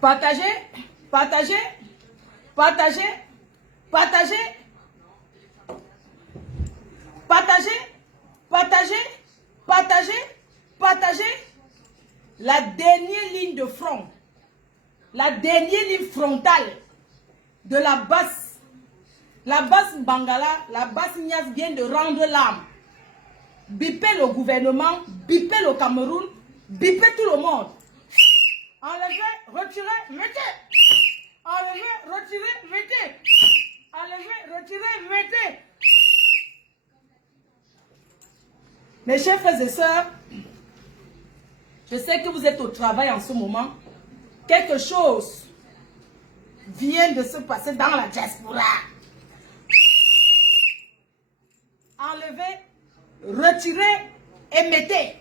Partagez, partagez, partagez, partagez, partagez, partagez, partagez, partagez. La dernière ligne de front, la dernière ligne frontale de la basse Bangala, la basse Nias vient de rendre l'âme. Bipez le gouvernement, bipez le Cameroun, bipez tout le monde. Enlevez, retirez, mettez. Enlevez, retirez, mettez. Enlevez, retirez, mettez. Mes chers frères et sœurs, je sais que vous êtes au travail en ce moment. Quelque chose vient de se passer dans la diaspora. Enlevez, retirez et mettez.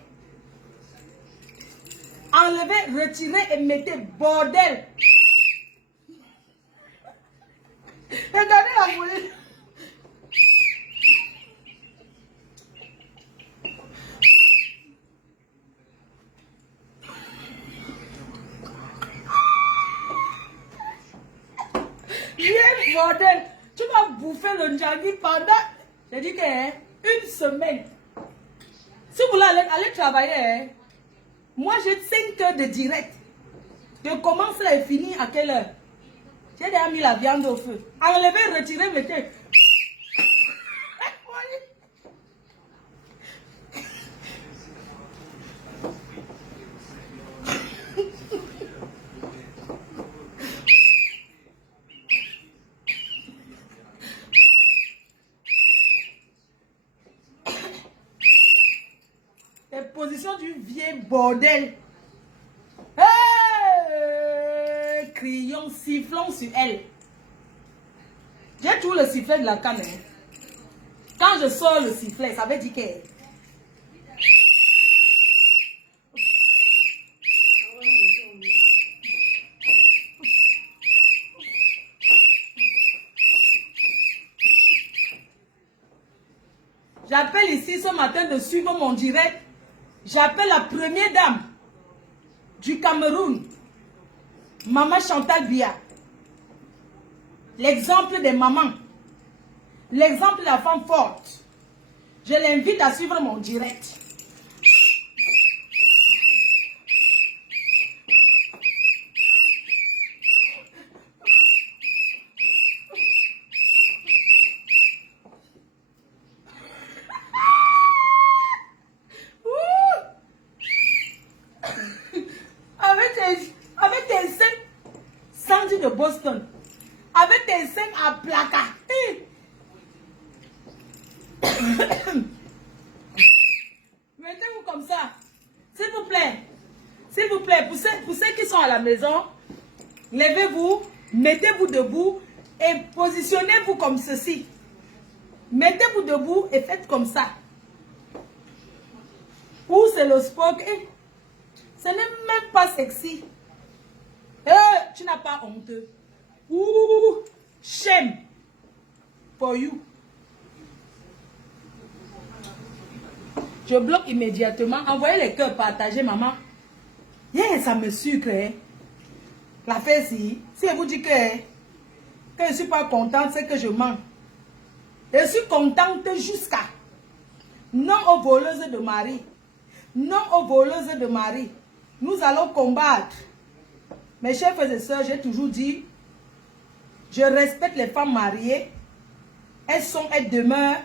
Enlevez, retirez et mettez. Bordel. Regardez la police. Viens, bordel. Tu vas bouffer le njagi pendant, j'ai dit que, une semaine. Si vous voulez aller travailler, hein, moi j'ai 5 heures de direct. Je commence et finis à quelle heure? J'ai déjà mis la viande au feu. Enlevez, retirez, mettez. Les positions du vieux bordel. Hey! Crions, sifflons sur elle. J'ai tout le sifflet de la canne. Quand je sors le sifflet, ça veut dire que... J'appelle ici ce matin de suivre mon direct. J'appelle la première dame du Cameroun, Maman Chantal Biya. L'exemple des mamans. L'exemple de la femme forte. Je l'invite à suivre mon direct. Avec tes seins, Sandy de Boston. Avec tes seins à placard. Mettez-vous comme ça. S'il vous plaît. S'il vous plaît, pour ceux qui sont à la maison, levez-vous. Mettez-vous debout et positionnez-vous comme ceci. Mettez-vous debout et faites comme ça. Ou c'est le sport. Ce n'est même pas sexy. Tu n'as pas honte. Ouh, shame for you. Je bloque immédiatement. Envoyez les cœurs partagés, maman. Yeah, ça me sucre. Hein. La fête, si elle vous dit que je ne suis pas contente, c'est que je mens. Je suis contente jusqu'à. Non aux voleuses de mari. Non aux voleuses de mari. Nous allons combattre. Mes chers frères et sœurs, j'ai toujours dit, je respecte les femmes mariées. Elles demeurent.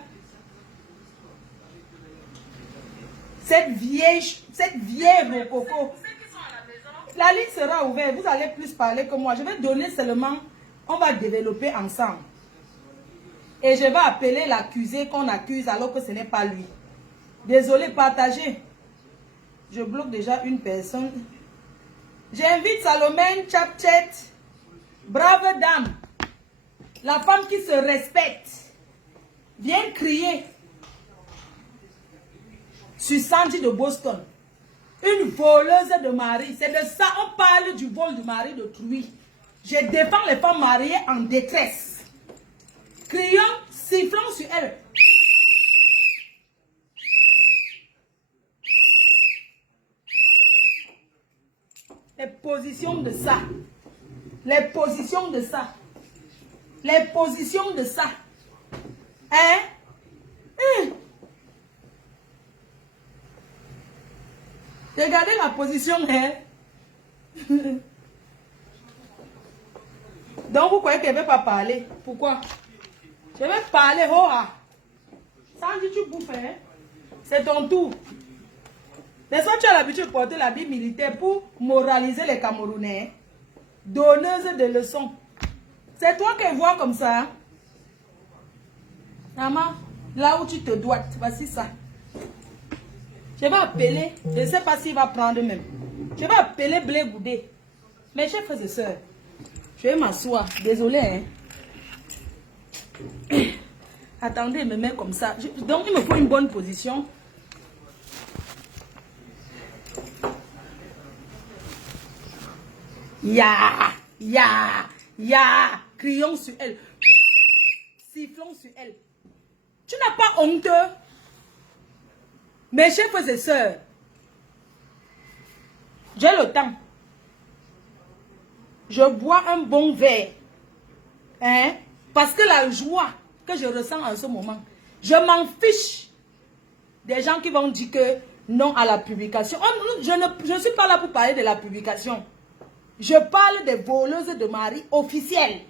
Cette vieille rococo. La ligne sera ouverte. Vous allez plus parler que moi. Je vais donner seulement. On va développer ensemble. Et je vais appeler l'accusé qu'on accuse alors que ce n'est pas lui. Désolé, partagez. Je bloque déjà une personne. J'invite Salomé Chapchet. Brave dame. La femme qui se respecte. Viens crier. Sur Sandy de Boston. Une voleuse de mari. C'est de ça on parle du vol du mari d'autrui. Je défends les femmes mariées en détresse. Crions, sifflons sur elles. Les positions de ça. Les positions de ça. Les positions de ça. Hein? Regardez la position, hein? Donc, vous croyez qu'elle ne veut pas parler? Pourquoi? Je vais parler, oh ah! Sandy, tu bouffes, hein? C'est ton tour. Mais ça, tu as l'habitude de porter l'habit militaire pour moraliser les Camerounais. Donneuse de leçons. C'est toi qui vois comme ça. Hein? Maman, là où tu te doites, voici ça. Je vais appeler, je ne sais pas s'il va prendre même. Je vais appeler Blé Goudé. Mes chers frères et sœurs, je vais m'asseoir. Désolé, hein. Attendez, me mettre comme ça. Donc, il me faut une bonne position. Ya, crions sur elle. Sifflons sur elle. Tu n'as pas honte? Mes chers frères et sœurs, j'ai le temps. Je bois un bon verre. Hein? Parce que la joie que je ressens en ce moment, je m'en fiche des gens qui vont dire que non à la publication. Oh, je ne suis pas là pour parler de la publication. Je parle des voleuses de mari officielles.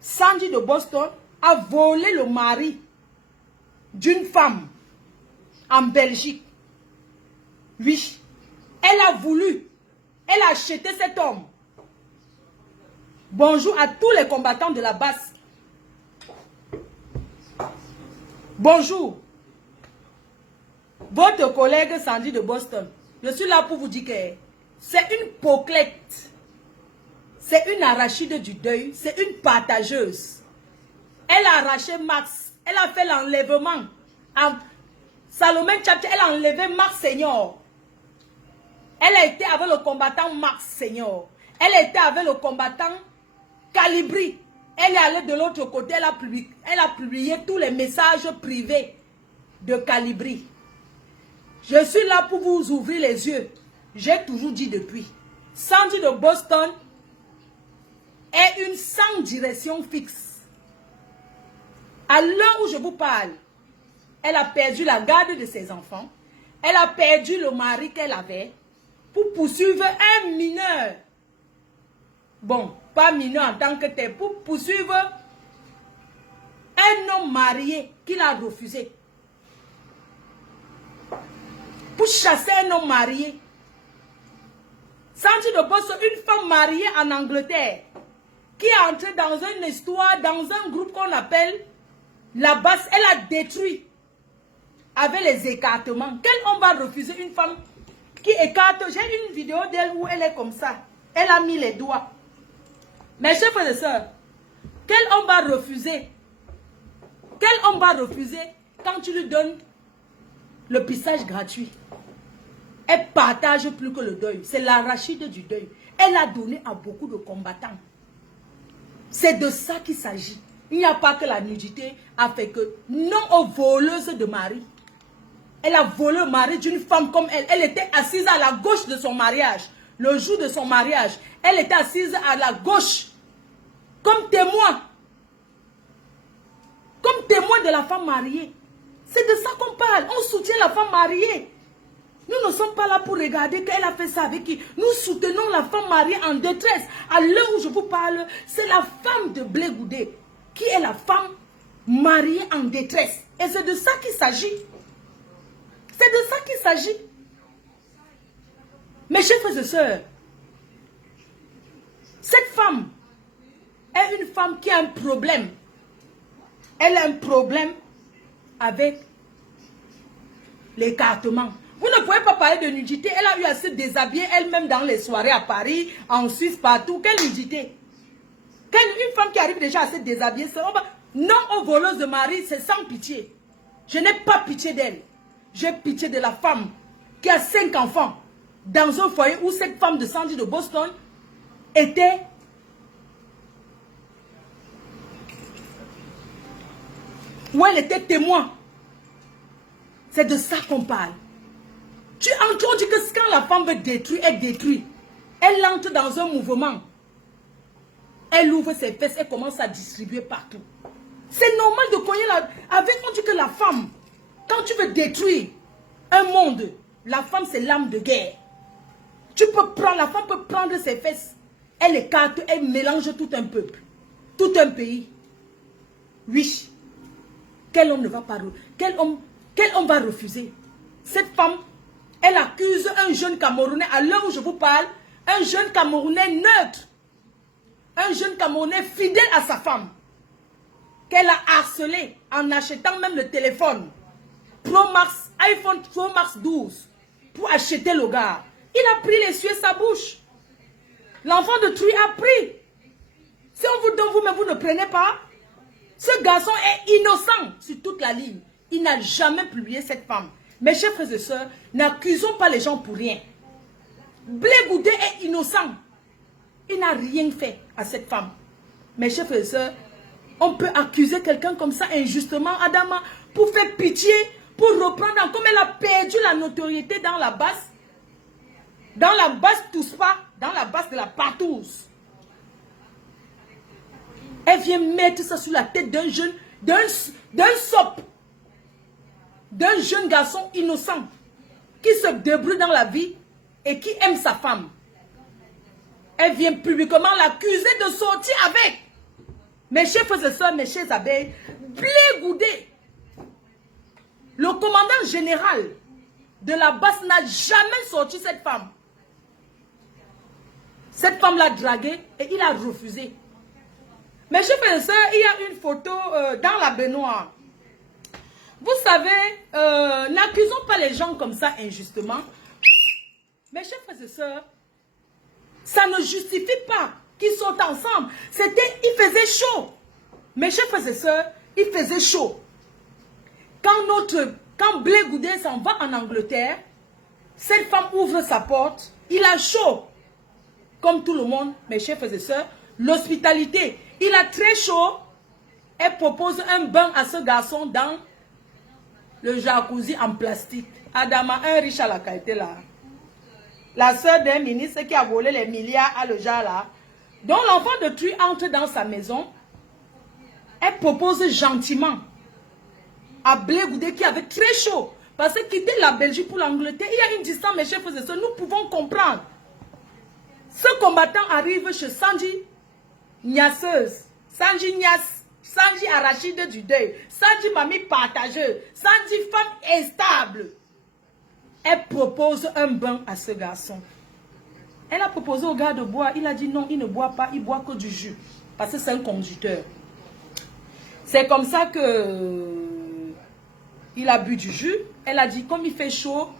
Sandy de Boston a volé le mari d'une femme en Belgique. Oui. Elle a voulu. Elle a acheté cet homme. Bonjour à tous les combattants de la base. Bonjour. Votre collègue Sandy de Boston. Je suis là pour vous dire que c'est une poclette. C'est une arachide du deuil. C'est une partageuse. Elle a arraché Max. Elle a fait l'enlèvement. Salomé Chapche, elle a enlevé Max Senior. Elle a été avec le combattant Max Senior. Elle a été avec le combattant Calibri. Elle est allée de l'autre côté. Elle a publié tous les messages privés de Calibri. Je suis là pour vous ouvrir les yeux. J'ai toujours dit depuis. Sandy de Boston est une sans direction fixe. À l'heure où je vous parle, elle a perdu la garde de ses enfants. Elle a perdu le mari qu'elle avait pour poursuivre un mineur. Bon, pas mineur en tant que tel, pour poursuivre un homme marié qu'il a refusé. Pour chasser un homme marié. Sandy de Boston, une femme mariée en Angleterre, qui est entrée dans une histoire, dans un groupe qu'on appelle la basse, elle a détruit avec les écartements. Quel homme va refuser une femme qui écarte? J'ai une vidéo d'elle où elle est comme ça. Elle a mis les doigts. Mes chers frères et sœurs, quel homme va refuser? Quel homme va refuser quand tu lui donnes le pissage gratuit? Elle partage plus que le deuil. C'est l'arachide du deuil. Elle a donné à beaucoup de combattants. C'est de ça qu'il s'agit. Il n'y a pas que la nudité a fait que... Non aux voleuses de mari. Elle a volé le mari d'une femme comme elle. Elle était assise à la gauche de son mariage. Le jour de son mariage, elle était assise à la gauche. Comme témoin. Comme témoin de la femme mariée. C'est de ça qu'on parle. On soutient la femme mariée. Nous ne sommes pas là pour regarder qu'elle a fait ça avec qui. Nous soutenons la femme mariée en détresse. À l'heure où je vous parle, c'est la femme de Blé Goudé qui est la femme mariée en détresse. Et c'est de ça qu'il s'agit. C'est de ça qu'il s'agit. Mes chers frères et sœurs, cette femme est une femme qui a un problème. Elle a un problème avec l'écartement. Vous ne pouvez pas parler de nudité. Elle a eu à se déshabiller elle-même dans les soirées à Paris, en Suisse, partout. Quelle nudité? Une femme qui arrive déjà à se déshabiller, non aux voleuses de mari, c'est sans pitié. Je n'ai pas pitié d'elle. J'ai pitié de la femme qui a 5 enfants dans un foyer où cette femme de Sandy de Boston était... Où elle était témoin. C'est de ça qu'on parle. Tu entends, on dit que quand la femme veut détruire, elle détruit. Elle entre dans un mouvement. Elle ouvre ses fesses et commence à distribuer partout. C'est normal de cogner la... Avec, on dit que la femme, quand tu veux détruire un monde, la femme c'est l'âme de guerre. Tu peux prendre, la femme peut prendre ses fesses. Elle écarte, elle mélange tout un peuple. Tout un pays. Oui. Quel homme ne va pas... Quel homme va refuser? Cette femme... Elle accuse un jeune Camerounais, à l'heure où je vous parle, un jeune Camerounais neutre, un jeune Camerounais fidèle à sa femme, qu'elle a harcelé en achetant même le téléphone Pro Max, iPhone Pro Max 12, pour acheter le gars. Il a pris l'essuie sa bouche. L'enfant de Truy a pris. Si on vous donne, vous-même, vous ne prenez pas. Ce garçon est innocent sur toute la ligne. Il n'a jamais publié cette femme. Mes chers frères et sœurs, n'accusons pas les gens pour rien. Blé Goudé est innocent. Il n'a rien fait à cette femme. Mes chers frères et sœurs, on peut accuser quelqu'un comme ça injustement, Adama, pour faire pitié, pour reprendre, comme elle a perdu la notoriété dans la basse Touspa, dans la basse de la Partouze. Elle vient mettre ça sur la tête d'un jeune, d'un sop. D'un jeune garçon innocent qui se débrouille dans la vie et qui aime sa femme. Elle vient publiquement l'accuser de sortir avec. Mes chers frères et sœurs, mes chers abeilles, Blé Goudé, le commandant général de la basse n'a jamais sorti cette femme. Cette femme l'a draguée et il a refusé. Mes chers frères et sœurs, il y a une photo dans la baignoire. Vous savez, n'accusons pas les gens comme ça injustement. Mes chers frères et sœurs, ça ne justifie pas qu'ils sont ensemble. Il faisait chaud. Mes chers frères et sœurs, il faisait chaud. Quand Blé Goudé s'en va en Angleterre, cette femme ouvre sa porte, il a chaud. Comme tout le monde, mes chers frères et sœurs, l'hospitalité, il a très chaud. Elle propose un bain à ce garçon dans le jacuzzi en plastique. Adama, un riche à la qualité là. La soeur d'un ministre qui a volé les milliards à le genre là. Donc l'enfant de Truy entre dans sa maison. Elle propose gentiment à Blé Goudé qui avait très chaud. Parce que quitter la Belgique pour l'Angleterre, il y a une distance, mes chers frères et sœurs, nous pouvons comprendre. Ce combattant arrive chez Sanji Niasseuse, Sanji Nias. Sanji arachide du deuil. Sanji mamie partageuse. Sanji femme instable. Elle propose un bain à ce garçon. Elle a proposé au gars de boire. Il a dit non, il ne boit pas. Il boit que du jus. Parce que c'est un conducteur. C'est comme ça que il a bu du jus. Elle a dit comme il fait chaud,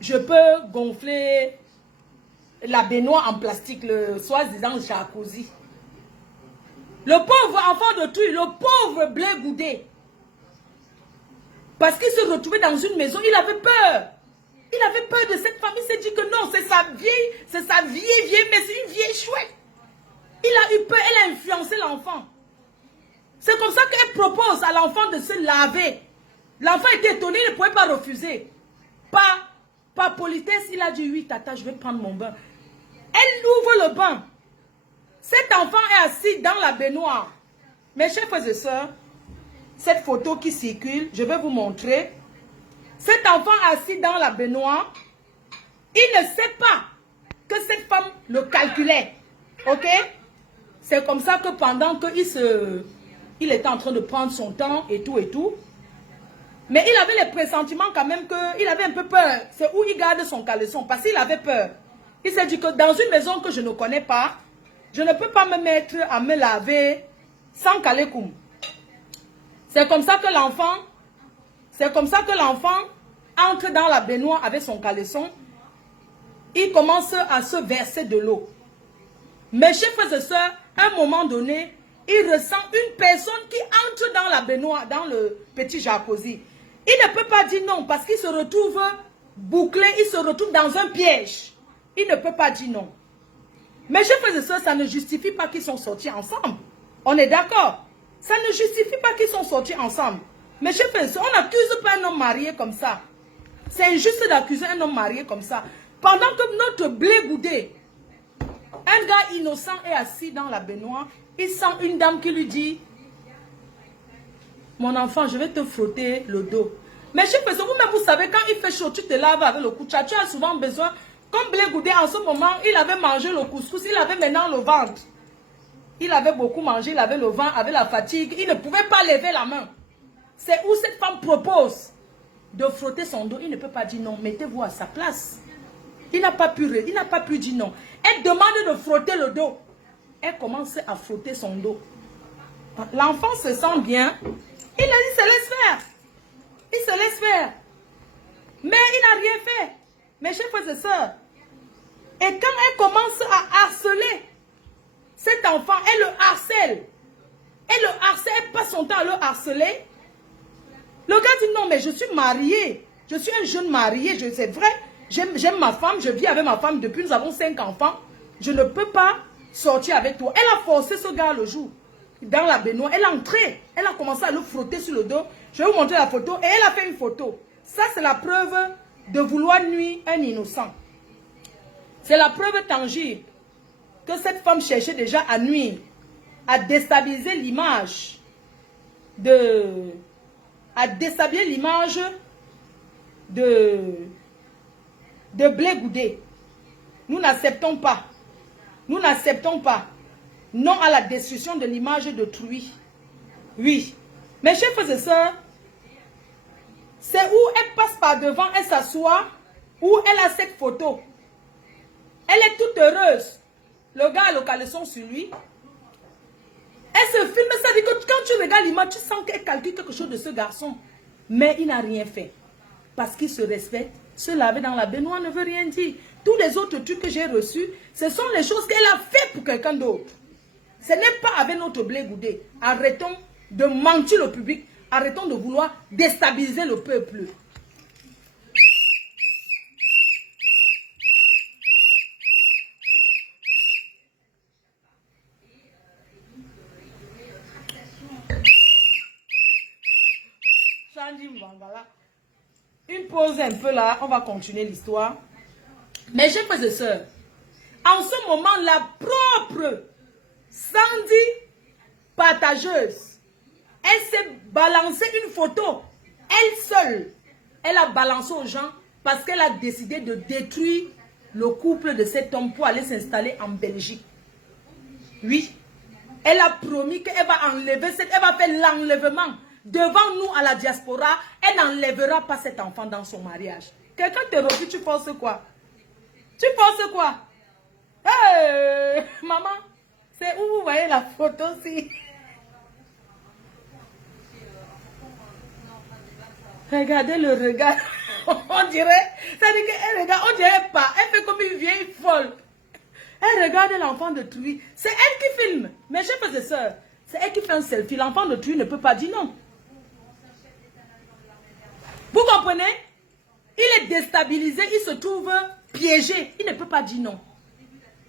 je peux gonfler la baignoire en plastique, le soi-disant jacuzzi. Le pauvre enfant d'autrui, le pauvre blé goudé. Parce qu'il se retrouvait dans une maison, il avait peur. Il avait peur de cette femme. Il s'est dit que non, c'est sa vieille, mais c'est une vieille chouette. Il a eu peur, elle a influencé l'enfant. C'est comme ça qu'elle propose à l'enfant de se laver. L'enfant était étonné, il ne pouvait pas refuser. Par politesse, il a dit, oui, tata, je vais prendre mon bain. Elle ouvre le bain. Cet enfant est assis dans la baignoire. Mes chers frères et sœurs, cette photo qui circule, je vais vous montrer. Cet enfant assis dans la baignoire, il ne sait pas que cette femme le calculait. Ok? C'est comme ça que pendant qu'il était en train de prendre son temps et tout. Mais il avait les pressentiments quand même qu'il avait un peu peur. C'est où il garde son caleçon parce qu'il avait peur. Il s'est dit que dans une maison que je ne connais pas, je ne peux pas me mettre à me laver sans caleçon. C'est comme ça que l'enfant entre dans la baignoire avec son caleçon. Il commence à se verser de l'eau. Mes chers frères et sœurs, à un moment donné, il ressent une personne qui entre dans la baignoire, dans le petit jacuzzi. Il ne peut pas dire non parce qu'il se retrouve bouclé, il se retrouve dans un piège. Il ne peut pas dire non. Mes chers frères et sœurs, ça ne justifie pas qu'ils sont sortis ensemble. On est d'accord? Ça ne justifie pas qu'ils sont sortis ensemble. Mes chers frères et sœurs, on n'accuse pas un homme marié comme ça. C'est injuste d'accuser un homme marié comme ça. Pendant que notre blé goudé, un gars innocent est assis dans la baignoire, il sent une dame qui lui dit, mon enfant, je vais te frotter le dos. Mais je fais ça, vous-même, vous savez, quand il fait chaud, tu te laves avec le koucha. Tu as souvent besoin, comme blé goudé en ce moment, il avait mangé le couscous, il avait maintenant le ventre. Il avait beaucoup mangé, il avait le ventre, avec la fatigue, il ne pouvait pas lever la main. C'est où cette femme propose de frotter son dos. Il ne peut pas dire non, mettez-vous à sa place. Il n'a pas pu dire non. Elle demande de frotter le dos. Elle commence à frotter son dos. L'enfant se sent bien. Il se laisse faire. Il se laisse faire. Mais il n'a rien fait. Mes chers frères et sœurs. Et quand elle commence à harceler cet enfant, elle le harcèle. Elle passe son temps à le harceler. Le gars dit non, mais je suis marié. Je suis un jeune marié, c'est vrai. J'aime ma femme, je vis avec ma femme depuis, nous avons 5 enfants. Je ne peux pas sortir avec toi. Elle a forcé ce gars le jour. Dans la baignoire, elle est entrée. Elle a commencé à le frotter sur le dos. Je vais vous montrer la photo. Et elle a fait une photo. Ça, c'est la preuve de vouloir nuire un innocent. C'est la preuve tangible que cette femme cherchait déjà à nuire, à déstabiliser l'image de blé goudé. Nous n'acceptons pas. Nous n'acceptons pas. Non à la destruction de l'image d'autrui. Oui. Mes chers frères et sœurs, c'est où elle passe par devant, elle s'assoit, où elle a cette photo. Elle est toute heureuse. Le gars a le caleçon sur lui. Elle se filme, ça dit que quand tu regardes l'image, tu sens qu'elle calcule quelque chose de ce garçon. Mais il n'a rien fait. Parce qu'il se respecte. Se laver dans la baignoire ne veut rien dire. Tous les autres trucs que j'ai reçus, ce sont les choses qu'elle a fait pour quelqu'un d'autre. Ce n'est pas avec notre blé goudé. Arrêtons de mentir au public. Arrêtons de vouloir déstabiliser le peuple. Une pause un peu là, on va continuer l'histoire. Mes chers frères et sœurs, en ce moment, la propre Sandy partageuse, elle s'est balancé une photo, elle seule, elle a balancé aux gens parce qu'elle a décidé de détruire le couple de cet homme pour aller s'installer en Belgique. Oui, elle a promis qu'elle va enlever, elle va faire l'enlèvement. Devant nous à la diaspora, elle n'enlèvera pas cet enfant dans son mariage. Quelqu'un te refuse, tu penses quoi? Tu penses quoi? Hey, maman, c'est où vous voyez la photo-ci? Regardez le regard. On dirait, ça dit qu'elle regarde, on dirait pas. Elle fait comme une vieille folle. Elle regarde l'enfant de Trouy. C'est elle qui filme. Mes chers frères et sœurs, C'est elle qui fait un selfie. L'enfant de Thuy ne peut pas dire non. Vous comprenez? Il est déstabilisé, il se trouve piégé. Il ne peut pas dire non.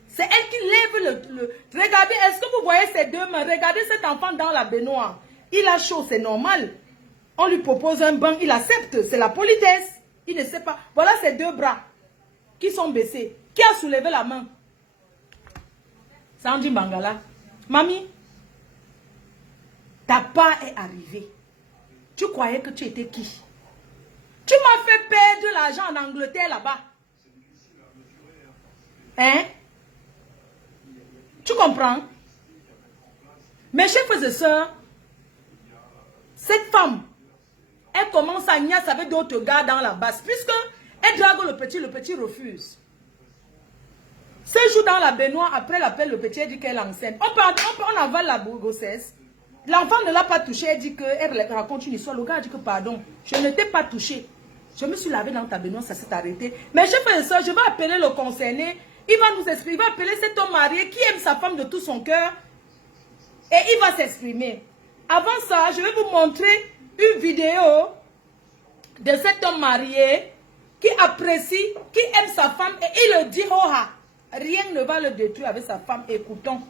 C'est elle qui lève le... Regardez, est-ce que vous voyez ces deux mains? Regardez cet enfant dans la baignoire. Il a chaud, c'est normal. On lui propose un bain, il accepte. C'est la politesse. Il ne sait pas. Voilà ses deux bras qui sont baissés. Qui a soulevé la main? Sandy Mangala. Mamie, ta part est arrivée. Tu croyais que tu étais qui? Tu m'as fait perdre l'argent en Angleterre là-bas. Hein? Tu comprends? Mes chers frères et sœurs, cette femme, elle commence à niaiser avec d'autres gars dans la basse. Puisque elle drague le petit refuse. 6 jours dans la baignoire, après l'appel, le petit dit qu'elle est enceinte. On avale la grossesse. L'enfant ne l'a pas touché, elle dit qu'elle raconte une histoire. Le gars dit que pardon, je ne t'ai pas touché. Je me suis lavé dans ta baignoire, ça s'est arrêté. Mais chers frères et sœurs, je vais appeler le concerné. Il va nous expliquer, il va appeler cet homme marié qui aime sa femme de tout son cœur. Et il va s'exprimer. Avant ça, je vais vous montrer une vidéo de cet homme marié qui apprécie, qui aime sa femme et il le dit, oh ah, rien ne va le détruire avec sa femme. Écoutons.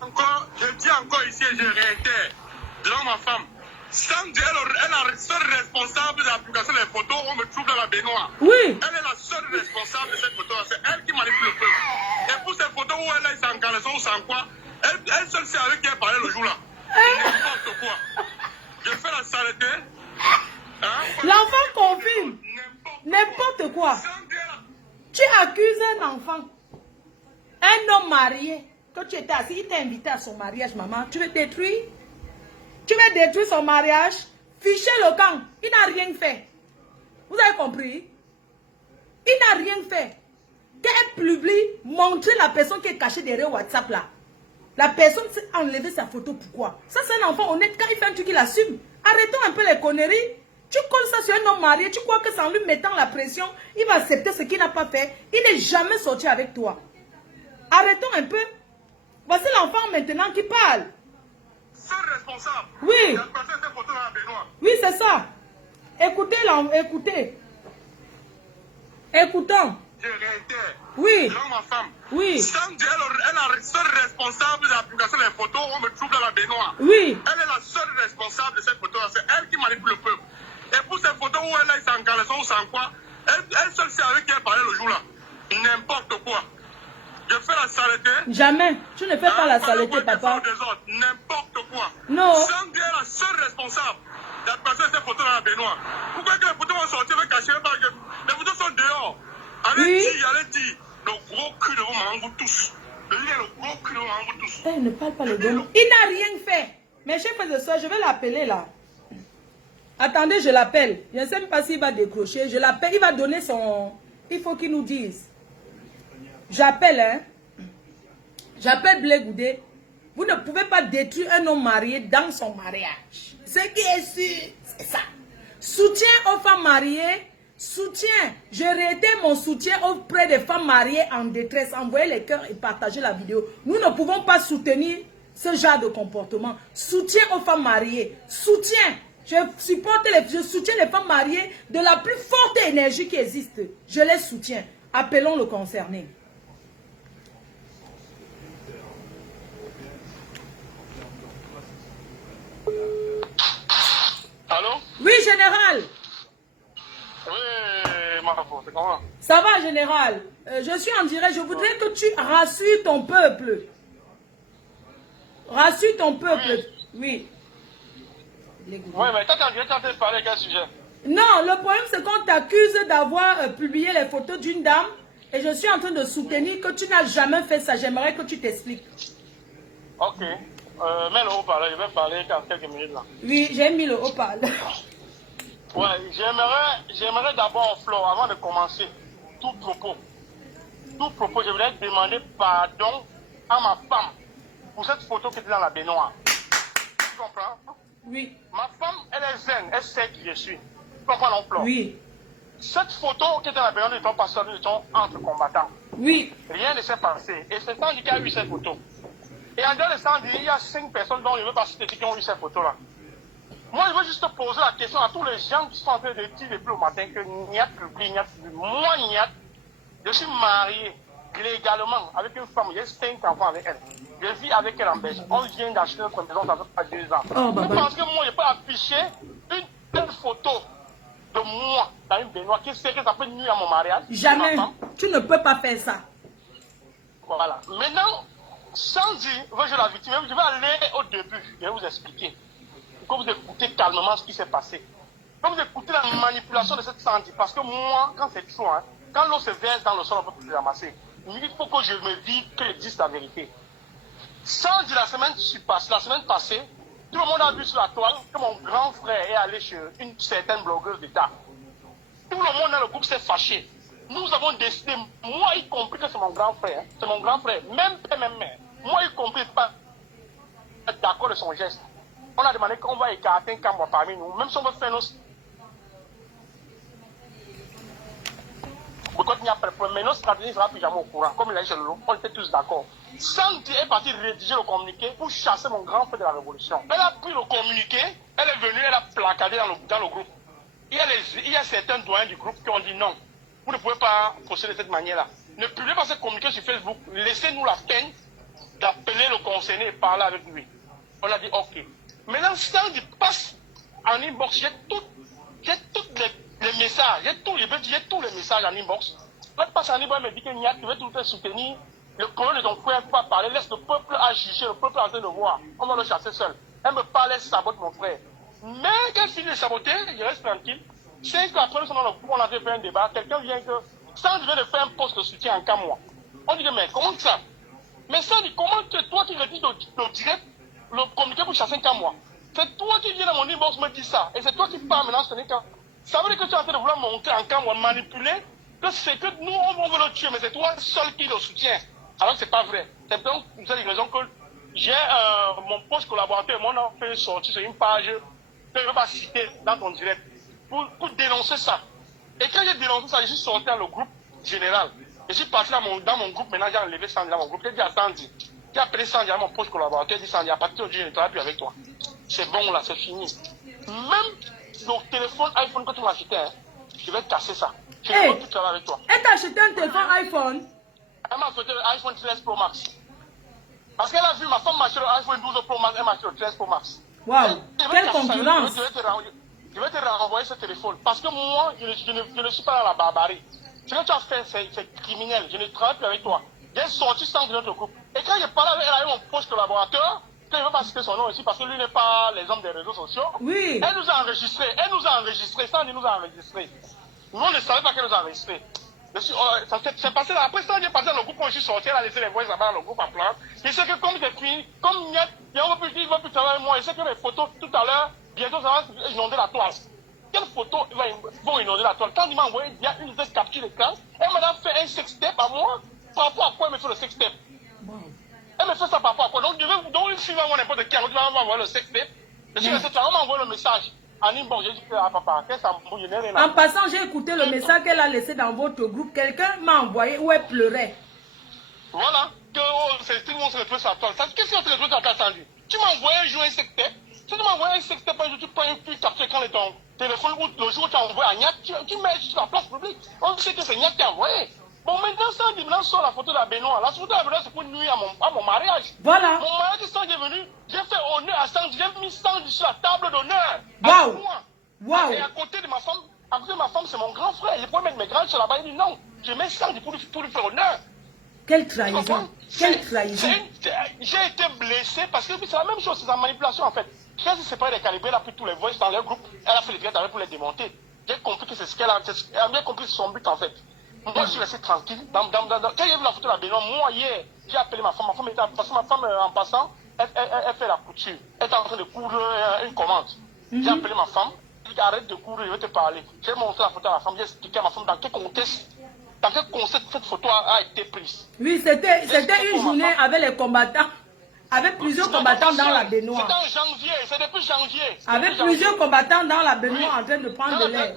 Encore, je dis encore ici et je réitère, devant ma femme, Sandy, elle est la seule responsable de l'application des photos, on me trouve dans la baignoire. Oui. Elle est la seule responsable de cette photo, c'est elle qui manipule le peuple. Et pour ces photos où elle est sans caleçon ou sans quoi, elle seule sait avec qui elle parlait le jour-là. N'importe quoi. Je fais la saleté. Hein? L'enfant confirme. N'importe quoi. Tu accuses un enfant, un homme marié, que tu étais assis, il t'a invité à son mariage, maman. Tu veux détruire? Tu veux détruire son mariage? Fichez le camp. Il n'a rien fait. Vous avez compris? Il n'a rien fait. Qu'elle publie, montrer la personne qui est cachée derrière WhatsApp là. La personne s'est enlevé sa photo, pourquoi? Ça c'est un enfant honnête, quand il fait un truc, il assume. Arrêtons un peu les conneries. Tu colles ça sur un homme marié, tu crois que c'est en lui mettant la pression, il va accepter ce qu'il n'a pas fait. Il n'est jamais sorti avec toi. Arrêtons un peu. Voici l'enfant maintenant qui parle. Seul responsable. Oui. Il a passé cette photo dans la baignoire. Oui, c'est ça. Écoutez, écoutez. Écoutons. Je réitère. Oui. Devant ma femme. Oui. Sandy, elle est la seule responsable de l'application des photos, on me trouve dans la baignoire. Oui. Elle est la seule responsable de cette photo-là, c'est elle qui manipule le peuple. Et pour ces photos où elle est sans caleçon ou sans quoi, elle seule sait avec qui elle parlait le jour-là. N'importe quoi. Je fais la saleté. Jamais. Tu ne fais pas la saleté, papa. N'importe quoi. Non. Sandy est la seule responsable de passer ces photos dans la baignoire. Pourquoi que les photos vont sortir avec cacher les photos sont dehors. Allez dire. Le gros cul de vos mamans, vous tous. Le gros cul de vos mamans, vous tous. Elle ne parle pas le bon. Il n'a rien fait. Mes chers frères et sœurs, je vais l'appeler là. Attendez, je l'appelle. Je ne sais même pas s'il va décrocher. Je l'appelle. Il va donner son... Il faut qu'il nous dise. J'appelle, hein. J'appelle Blé Goudé. Vous ne pouvez pas détruire un homme marié dans son mariage. Ce qui est sûr, c'est ça. Soutien aux femmes mariées. Soutien. Je réitère mon soutien auprès des femmes mariées en détresse. Envoyez les cœurs et partagez la vidéo. Nous ne pouvons pas soutenir ce genre de comportement. Soutien aux femmes mariées. Soutien. Je soutiens les femmes mariées de la plus forte énergie qui existe. Je les soutiens. Appelons le concerné. Allô? Oui, général. Oui, Marafo, c'est comment? Ça va, général. Je suis en direct. Je voudrais que tu rassures ton peuple. Rassure ton peuple. Oui. Oui, mais toi, tu es en train de parler quel sujet? Non, le problème, c'est qu'on t'accuse d'avoir publié les photos d'une dame. Et je suis en train de soutenir que tu n'as jamais fait ça. J'aimerais que tu t'expliques. Ok. Mets le haut-parleur, je vais parler dans quelques minutes là. Oui, j'ai mis le haut-parleur. Ouais, j'aimerais d'abord, Flo, avant de commencer, tout propos, je voudrais demander pardon à ma femme pour cette photo qui était dans la baignoire. Tu comprends? Oui. Ma femme, elle est zen, elle sait qui je suis. Tu comprends, non, Flo? Oui. Cette photo qui était dans la baignoire, nous n'étions pas seuls, nous étions entre combattants. Oui. Rien ne s'est passé. Et c'est Sandy qui a eu cette photo. Et en dehors de ça, il y a 5 personnes dont je ne veux pas citer qui ont eu ces photos-là. Moi, je veux juste poser la question à tous les gens qui sont en train de dire depuis le matin que Niat publie, Niat publie. Moi, Niat, je suis marié légalement avec une femme, j'ai 5 enfants avec elle. Je vis avec elle en Belgique. On vient d'acheter notre maison, ça fait pas 2 ans. Oh, Vous pensez que moi, je peux afficher une telle photo de moi dans une baignoire qui sait que ça peut nuire à mon mariage? Jamais. Tu ne peux pas faire ça. Voilà. Maintenant, sans dire, je la victime, je vais aller au début, je vais vous expliquer. Pour que vous écoutez calmement ce qui s'est passé. Quand vous écoutez la manipulation de cette Sandy, parce que moi, quand c'est chaud, hein, quand l'eau se verse dans le sol, on ne peut plus ramasser. Il faut que je me dise que je dise la vérité. Sandy, la semaine passée, tout le monde a vu sur la toile que mon grand frère est allé chez une certaine blogueuse d'État. Tout le monde dans le groupe s'est fâché. Nous avons décidé, moi y compris, que c'est mon grand frère. C'est mon grand frère, même père, même mère. Moi y compris, pas d'accord de son geste. On a demandé qu'on va écarter un camp parmi nous, même si on veut faire nos... Mais nos stratégies ne sera plus jamais au courant, comme il a dit chez Lolo, on était tous d'accord. Sandy est partie rédiger le communiqué pour chasser mon grand frère de la révolution. Elle a pris le communiqué, elle est venue, elle a placardé dans le groupe. Il y a certains doyens du groupe qui ont dit non, vous ne pouvez pas procéder de cette manière-là. Ne publiez pas ce communiqué sur Facebook, laissez-nous la peine d'appeler le concerné et parler avec lui. On a dit ok. Maintenant, Sandy passe en inbox, j'ai tous les messages, j'ai tous les messages en inbox. Elle passe en inbox, elle me dit que Niat, tu veux tout soutenir. Le problème de ton frère, il ne faut pas parler, laisse le peuple à juger, le peuple est en train de voir. On va le chasser seul. Elle me parle, elle sabote mon frère. Mais quand elle finit de saboter, je reste tranquille. 5 ans après, nous sommes dans le groupe, on avait fait un débat. Quelqu'un vient que, Sandy vient de faire un poste de soutien en 4 mois. On dit, mais comment ça? Mais Sandy, comment toi qui rédiges le direct, le communiqué pour chasser un 4 mois? C'est toi qui viens dans mon inbox me dire ça. Et c'est toi qui parles maintenant, ce n'est qu'un. Ça veut dire que tu es en train de vouloir monter en 4 mois, manipuler, que c'est que nous, on veut le tuer, mais c'est toi seul qui le soutient. Alors que c'est pas vrai. C'est donc pour cette raison que j'ai mon poste collaborateur et moi, on a fait sortir sur une page que je ne vais pas citer dans ton direct pour dénoncer ça. Et quand j'ai dénoncé ça, je suis sorti dans le groupe général. Je suis parti dans mon groupe, maintenant j'ai enlevé Sandy dans mon groupe. J'ai dit à Sandy, j'ai appelé Sandy à mon poste collaborateur, j'ai dit Sandy, à partir d'aujourd'hui, je ne travaille plus avec toi. C'est bon là, c'est fini. Même le téléphone iPhone que tu m'as acheté, hein, je vais casser ça. Je ne veux plus travailler avec toi. Elle t'a acheté un téléphone iPhone? Elle m'a acheté l'iPhone 13 Pro Max. Parce qu'elle a vu ma femme m'acheter l'iPhone 12 Pro Max, elle m'a acheté le 13 Pro Max. Waouh, quelle concurrence! Je vais te renvoyer ce téléphone. Parce que moi, je ne suis pas dans la barbarie. Ce que tu as fait, c'est criminel. Je ne travaille plus avec toi. J'ai sorti sans de notre groupe. Et quand j'ai parlé avec elle, avec mon poste collaborateur, que je ne veux pas citer son nom ici parce que lui n'est pas les hommes des réseaux sociaux. Oui. Elle nous a enregistrés. Sandy nous a enregistrés. Nous, on ne savait pas qu'elle nous a enregistrés. C'est passé là. Après ça, j'ai passé dans le groupe quand je suis sorti, elle a laissé les voix là-bas dans le groupe en plan. Et c'est que comme j'ai fini, comme il ne va plus travailler avec moi, et c'est que mes photos tout à l'heure, bientôt ça va inonder la toile. Quelle photo vont inonder la toile? Quand il m'a envoyé, il y a une de capture d'écran, elle m'a fait un sextape à moi. Par rapport à quoi elle me fait le sextape? Elle me fait ça par rapport à quoi? Donc, une fille va voir n'importe qui, tu vas m'envoyer le sextape. Je suis resté, on m'a envoyé le message. Bon, j'ai dit que papa, qu'est-ce que ça me bouille? En passant, j'ai écouté le message qu'elle a laissé dans votre groupe. Quelqu'un m'a envoyé où elle pleurait. Voilà, que c'est tout le monde se retrouve sur la toile. Qu'est-ce qu'on se retrouve sur la toile, Sandy? Tu m'as envoyé un jour un sextape. Si tu m'as envoyé un sextape, un jour, tu prends une pure capture écran de ton téléphone, ou le jour où tu as envoyé à Niat, tu mets sur la place publique. On sait que c'est Niat qui a envoyé. Bon, maintenant, Sandy, maintenant, sort la photo de la baignoire. La photo de la baignoire, c'est pour nuire à mon mariage. Voilà. Mon mariage, Sandy est venu, j'ai fait honneur à Sandy, j'ai mis Sandy sur la table d'honneur. Waouh. Waouh. Et à côté de ma femme, c'est mon grand frère. Je pourrais mettre mes grands sur là-bas. Il dit non, je mets Sandy pour lui faire honneur. Quelle trahison. Quelle trahison. J'ai été blessé parce que c'est la même chose, c'est la manipulation en fait. Quand il s'est pas décalibré, elle a pris tous les voices dans leur groupe, elle a fait les directs pour les démonter. J'ai compris que c'est ce qu'elle a, elle a bien compris son but en fait. Moi je suis resté tranquille. Quand j'ai vu la photo de la baignoire, moi hier, j'ai appelé ma femme. Ma femme était parce que ma femme en passant, elle fait la couture. Elle est en train de coudre une commande. J'ai appelé ma femme, elle dit arrête de coudre, je vais te parler. J'ai montré la photo à ma femme, j'ai expliqué à ma femme dans quel contexte cette photo a été prise. Oui, c'était une journée avec les combattants. Avec plusieurs combattants dans la baignoire. C'était en janvier, c'est depuis janvier. Avec plusieurs combattants dans la baignoire en train de prendre de l'air.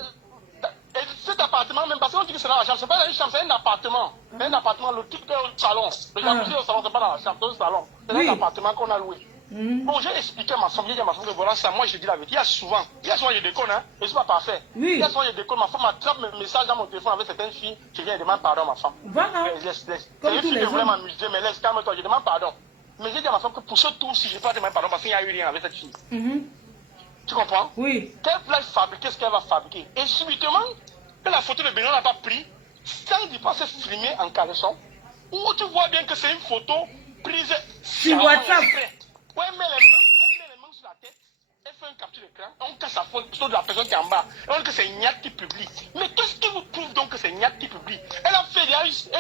Et cet appartement, même parce qu'on dit que c'est dans la chambre, c'est pas une chambre, c'est un appartement. C'est un appartement, le type est au salon. Le jacuzzi au salon, c'est pas dans la chambre, c'est au salon. C'est un appartement qu'on a loué. Bon, j'ai expliqué à ma femme, j'ai dit à ma femme que voilà ça, moi je dis la vérité. Il y a souvent, je déconne, hein, je suis pas parfait. Il y a souvent, je déconne, ma femme attrape mes messages dans mon téléphone avec certaines filles, je viens et demande pardon à ma femme. Voilà. Laisse. C'est une fille qui voulait m'amuser, mais laisse, calme-toi, je demande pardon. Mais j'ai dit à ma femme que pour ce tour, si je ne vais pas demander pardon parce qu'il n'y a eu rien avec cette fille. Tu comprends? Oui. Qu'elle va fabriquer ce qu'elle va fabriquer. Et subitement, que la photo de Benoît n'a pas pris, sans dire pas se filmer en caleçon, où tu vois bien que c'est une photo prise sur WhatsApp. Ouais, elle met les mains sur la tête, elle fait un capture d'écran, on casse la photo de la personne qui est en bas, et on dit que c'est Niat qui publie. Mais qu'est-ce qui vous prouve donc que c'est Niat qui publie? Elle a fait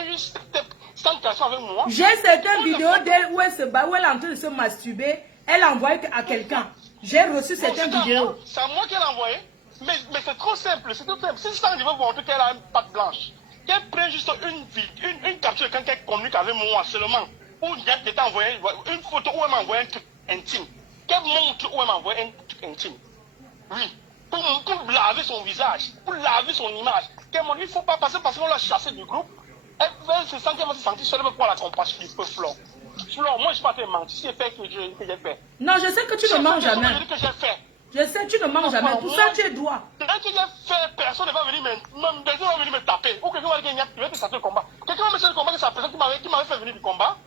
une step sans caleçon avec moi. J'ai certaines vidéos d'elle où elle se bat, où elle est en train de se masturber, elle envoie à quelqu'un. J'ai reçu certaines vidéos. C'est à moi qu'elle a envoyé. Mais c'est trop simple, c'est tout simple. Si ça, je veux vous montrer qu'elle a une patte blanche, qu'elle prend juste une capture quand elle communique avec moi seulement, où il y a peut-être envoyé une photo où elle m'a envoyé un truc intime, qu'elle montre où elle m'a envoyé un truc intime. Oui, pour laver son visage, pour laver son image. Qu'elle montre, il ne faut pas passer parce qu'on l'a chassé du groupe. Elle se sent qu'elle va se sentir seule pour la compassion du peu Flore. Flore, moi je ne suis pas fait mentir, si j'ai fait que j'ai fait. Non, je sais que tu ne mens jamais. Je dis que j'ai fait. Je sais, tu ne manges jamais. Tout ça, tu es droit. Dès que j'ai fait, personne ne va venir me taper. Ou quelqu'un va dire qu'il va te sortir le combat. Quelqu'un va me sortir le combat que c'est la personne qui m'avait fait venir du combat.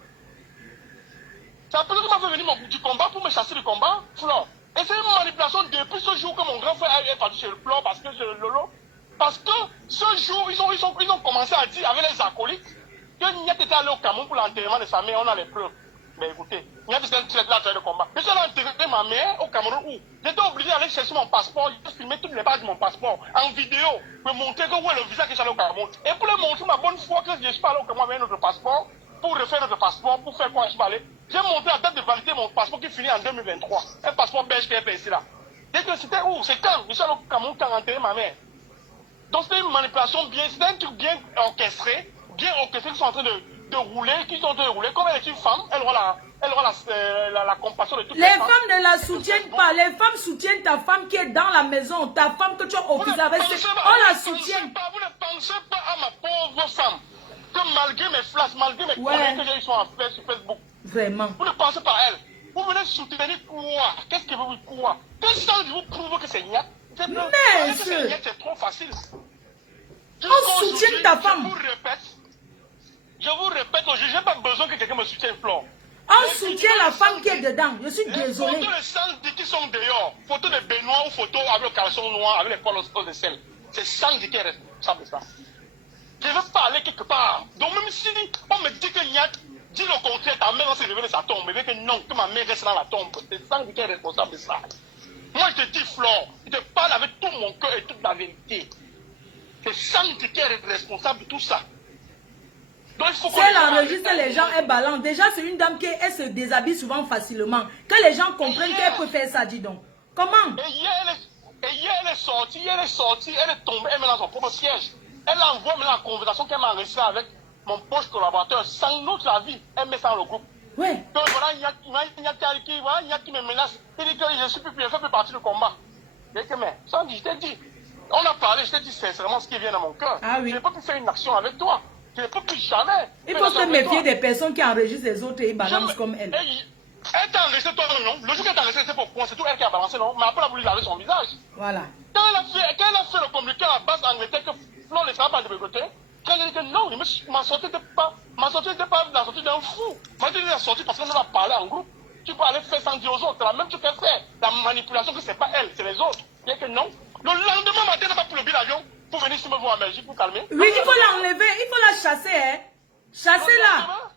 C'est la personne qui m'a fait venir du combat pour me chasser du combat, Flore. Et c'est une manipulation depuis ce jour que mon grand frère est parti chez le Flore parce que c'est le Lolo. Parce que ce jour, ils ont commencé à dire avec les acolytes que Niat était allé au Cameroun pour l'enterrement de sa mère, on a les preuves. Mais écoutez, Niat était là de combat. Je suis allé enterrer ma mère au Cameroun où j'étais obligé d'aller chercher mon passeport, je filmais toutes les pages de mon passeport en vidéo, pour montrer que où est le visa que je suis allé au Cameroun. Et pour leur montrer ma bonne foi que je suis pas allé au Cameroun avec notre passeport, pour refaire notre passeport, pour faire quoi je suis pas allé. J'ai montré la date de validité de mon passeport qui finit en 2023. Un passeport belge qui est ici là. Dès que c'était où? C'est quand? Je suis allé au Cameroun quand enterré ma mère. Donc c'était une manipulation bien, c'était un truc bien orchestré qui sont en train de rouler, qui sont en train de rouler. Comme elle est une femme, elle aura la compassion de toutes les femmes. Les femmes ne la soutiennent pas. Les femmes soutiennent ta femme qui est dans la maison. Ta femme que tu as offusée avec on la soutient. Vous ne pensez pas à ma pauvre femme que malgré mes flashs, malgré mes conneries que j'ai eu sur Facebook, vraiment, vous ne pensez pas à elle. Vous venez soutenir quoi? Qu'est-ce que vous quoi? Qu'est-ce que vous prouve que c'est Niat? Mais c'est trop facile. On soutient ta femme. Je vous répète, je n'ai pas besoin que quelqu'un me soutienne, Flore. On soutient la femme qui est dedans. Je suis désolé. Les photos de Sandy qui sont dehors, photos de Benoît ou photos avec le caleçon noir, avec les poils de sel, c'est Sandy qui est responsable de ça. Je veux pas aller quelque part. Donc même si on me dit que Niat dit le contraire, ta mère s'est réveillée de sa tombe, mais que non, que ma mère reste dans la tombe, c'est Sandy qui est responsable de ça. Moi je te dis, Flore, je te parle avec tout mon cœur et toute la vérité. C'est Sandy qui est responsable de tout ça. Si elle enregistre les gens, elle balance. Déjà, c'est une dame qui elle se déshabille souvent facilement. Que les gens comprennent qu'elle peut faire ça, dis donc. Comment? Et hier, elle est sortie, elle est tombée, elle met dans son propre siège. Elle envoie maintenant la conversation qu'elle m'a enregistrée avec mon poche collaborateur, sans notre avis. Elle met ça dans le groupe. Ouais. Donc voilà, il y a qui me menace. Il dit que je ne suis plus, je ne fais plus partie du combat. Je dis que, mais, ça, je t'ai dit. On a parlé, je t'ai dit sincèrement ce qui vient dans mon cœur. Ah oui. Je ne peux plus faire une action avec toi. Je ne peux plus jamais. Il faut se méfier des personnes qui enregistrent les autres et ils balancent comme elle. Elle t'a enregistré toi, non? Le jour qu'elle t'a enregistré, c'est pourquoi? C'est tout elle qui a balancé, non? Mais après, elle a voulu laver son visage. Voilà. Quand elle a fait le communiqué à la base Angleterre que Flore ne sera pas de mon côté, quand elle a dit que non, ma sortie n'était pas la sortie d'un fou. Ma sortie est sortie parce qu'on a parlé en groupe. Tu peux aller faire sans dire aux autres. C'est la même chose qu'elle fait. La manipulation, que c'est pas elle, c'est les autres. Bien que non. Le lendemain matin, elle n'a pas pris le billet d'avion pour venir ici me voir en Belgique pour calmer. Oui, il faut l'enlever, il faut la chasser, hein. Chassez-la.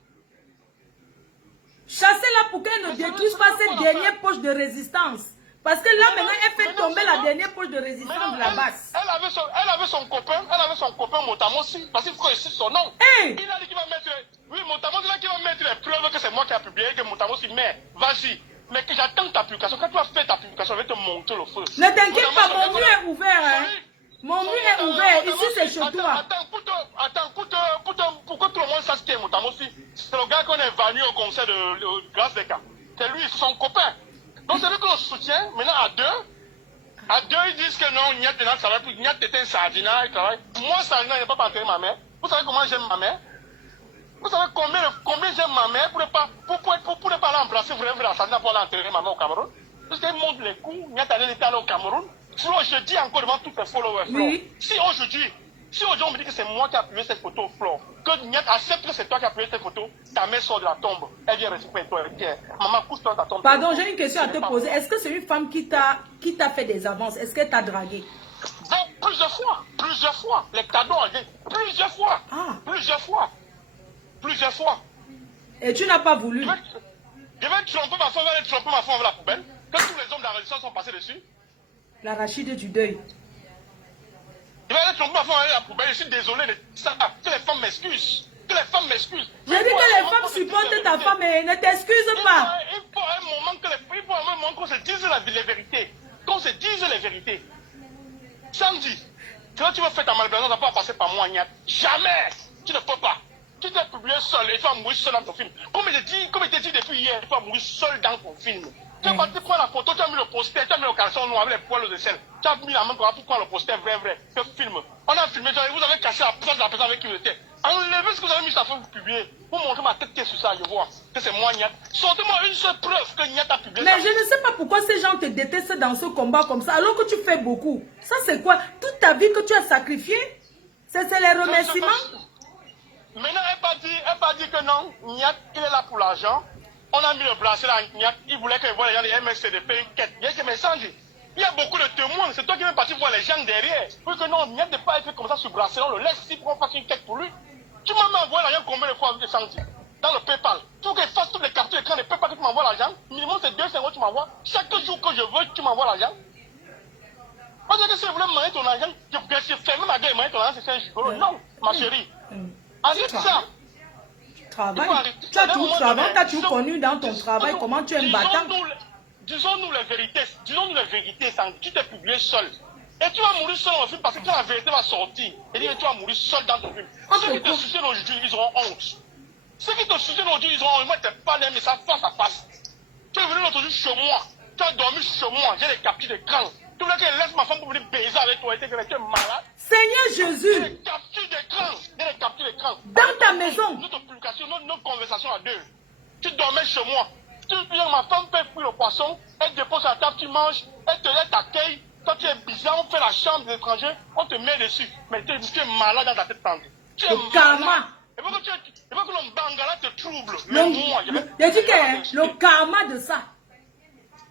Chassez-la pour qu'elle ne détruise pas cette dernière poche de résistance. Parce que là, maintenant, elle fait tomber la dernière poche de résistance de la base. Elle avait son copain Motamo aussi, parce qu'il faut ici son nom. Hey. Il a dit qu'il va mettre, oui, Motamo dit qu'il va mettre les preuves que c'est moi qui ai publié, que Motamo dit, mais vas-y. Mais que j'attends ta publication. Quand tu vas faire ta publication, je vais te monter le feu. Ne t'inquiète pas, mon mur est ouvert, hein. Mon mur est ouvert, ici c'est chez toi. Attends, pour que tout le monde sache qui est Motamo aussi. C'est le gars qu'on est venu au concert de Grâce des Cas. C'est lui, son copain. Donc c'est lui que l'on soutient, maintenant à deux. À deux, ils disent que non, Niat ne travaille plus. Niat était un sardinat, il travaille. Moi, sardinat, il n'a pas enterré ma mère. Vous savez comment j'aime ma mère? Vous savez combien j'aime ma mère pour ne pas aller embrasser vraiment la sardinat pour aller enterrer ma mère au Cameroun? Parce qu'elle monte les coups, Niat était allé au Cameroun. Flo, je dis encore devant tous tes followers, Flo. Oui. Si aujourd'hui on me dit que c'est moi qui ai appuyé cette photo, Flo, que Niat accepte que c'est toi qui as appuyé cette photo, ta mère sort de la tombe, elle vient récupérer toi, elle dit, maman, couche-toi dans ta tombe. Pardon, j'ai une question à te poser. Est-ce que c'est une femme qui t'a fait des avances? Est-ce qu'elle t'a dragué? Bon, plusieurs fois. Les cadeaux, plusieurs fois. Ah. Plusieurs fois. Et tu n'as pas voulu? Je vais tromper ma femme, je vais tromper ma femme avec la poubelle. Que tous les hommes de la religion sont passés dessus. L'arachide du deuil. Je vais aller tromper ma femme avec la poubelle. Je suis désolé de ça. Que les femmes m'excusent. Que les femmes m'excusent. J'ai dit que les femmes supportent ta femme et ne t'excuse pas. Il faut un moment qu'on se dise les vérités. Qu'on se dise les vérités. Samedi, quand tu vas faire ta manipulation, ça ne peut pas passer par moi, Niat. Jamais. Tu ne peux pas. Tu t'es publié seul et tu vas mourir seul dans ton film. Comme je t'ai dit depuis hier, tu vas mourir seul dans ton film. Tu vas partir prendre la photo, tu as mis le poster, tu as mis le caleçon noir avec les poils de sel. Tu as mis la main pour prendre le poster vrai. Ce film. On a filmé, vous avez caché la place de la personne avec qui vous étiez. Enlevez ce que vous avez mis sur la fin, vous publiez. Pour montrer ma tête qui est sur ça, je vois que c'est moi, Niat. Sortez-moi une seule preuve que Niat a publié. Mais je ne sais pas pourquoi ces gens te détestent dans ce combat comme ça, alors que tu fais beaucoup. Ça, c'est quoi? Toute ta vie que tu as sacrifié? C'est les remerciements? Maintenant, elle pas dit que non, Niat, il est là pour l'argent. On a mis le bracelet à Niat, il voulait que voit les gens des MSCDP, une quête. Il y a des messages. Il y a beaucoup de témoins, c'est toi qui es parti voir les gens derrière. Pour que non, Niat ne pas être comme ça sur bracelet, on le laisse ici pour qu'on fasse une quête pour lui. Tu m'as envoyé l'argent combien de fois avec Sandy dans le PayPal. Tu veux qu'il fasse toutes les captures d'écran de PayPal que tu m'envoies l'argent. Minimum c'est 2 € tu m'envoies. Chaque jour que je veux, tu m'envoies l'argent. On dirait que si je voulais me ton argent, je ferme ma gueule et me ton argent, c'est un gigolo. Non, ma chérie. Arrête ça. Travail. Tu as tout travail, tu as tout connu dans ton travail, comment tu es un battant. Disons-nous les vérités, Sandy. Tu t'es publié seul. Et tu vas mourir seul dans le film parce que quand la vérité va sortir, et tu vas mourir seul dans ton film. Ceux qui te soutiennent aujourd'hui, ils auront honte. Ceux qui te soutiennent aujourd'hui, ils auront honte. Moi, tu n'es pas les messages face à face. Tu es venu l'autre jour chez moi. Tu as dormi chez moi. J'ai les captures d'écran. Tu voulais qu'elle laisse ma femme pour venir baiser avec toi. Tu es malade. Seigneur Jésus. J'ai les captures d'écran. J'ai les captures d'écran. Dans ta maison. Notre publication, notre conversation à deux. Tu dormais chez moi. Tu viens, ma femme fait cuire le poisson. Elle dépose à la table, tu manges. Elle te t'accueille. Quand tu es bizarre, on fait la chambre des étrangers, on te met dessus. Mais tu es malade dans ta tête tendue. Tu es le karma. Il faut que le bangala te trouble. Mais moi, je dis que le karma de ça.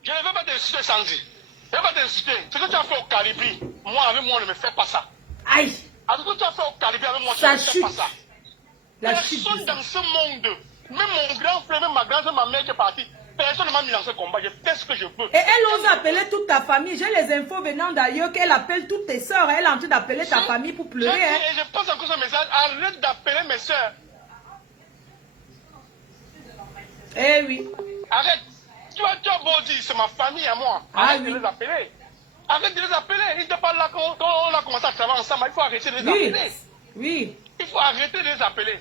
Je ne vais pas t'inciter, Sandy. Je ne vais pas t'inciter. Ce que tu as fait au Calibri, moi, avec moi, ne me fais pas ça. Aïe. Avec ce que tu as fait au Calibri, avec moi, tu Ça ne me fais pas ça. Personne dans ce monde, même mon grand frère, même ma grand-soeur, ma mère qui est partie, personne ne m'a mis dans ce combat. Je fais ce que je veux. Et elle ose appeler toute ta famille. J'ai les infos venant d'ailleurs qu'elle appelle toutes tes soeurs. Elle est en train d'appeler ta famille pour pleurer. Et je passe encore ce message. Arrête d'appeler mes soeurs. Eh oui. Arrête. Tu as beau dire, c'est ma famille à moi. Arrête de les appeler. Arrête de les appeler. Ils n'étaient pas là quand on a commencé à travailler ensemble. Il faut arrêter de les appeler. Oui. Il faut arrêter de les appeler.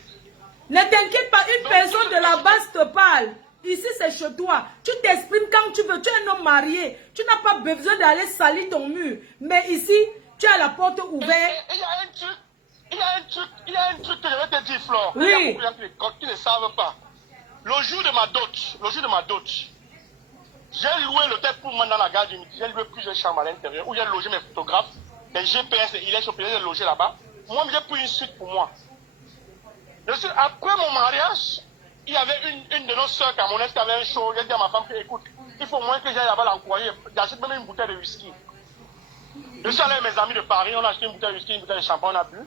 Ne t'inquiète pas, une personne de la base te parle. Ici, c'est chez toi. Tu t'exprimes quand tu veux. Tu es un homme marié. Tu n'as pas besoin d'aller salir ton mur. Mais ici, tu as la porte ouverte. Il y a un truc que je vais te dire, Flore. Oui. Il y a beaucoup de gens qui ne savent pas. Le jour de ma dot, j'ai loué l'hôtel pour moi dans la gare du Midi. J'ai loué plusieurs chambres à l'intérieur où j'ai logé mes photographes. Les GPS, il est chopé, j'ai logé là-bas. Moi, j'ai pris une suite pour moi. Après mon mariage, il y avait une de nos soeurs camerounaises qui avait un show. J'ai dit à ma femme que, écoute, il faut moins que j'aille là-bas l'encourager. J'achète même une bouteille de whisky. Je suis allé avec mes amis de Paris, on a acheté une bouteille de whisky, une bouteille de champagne, on a bu.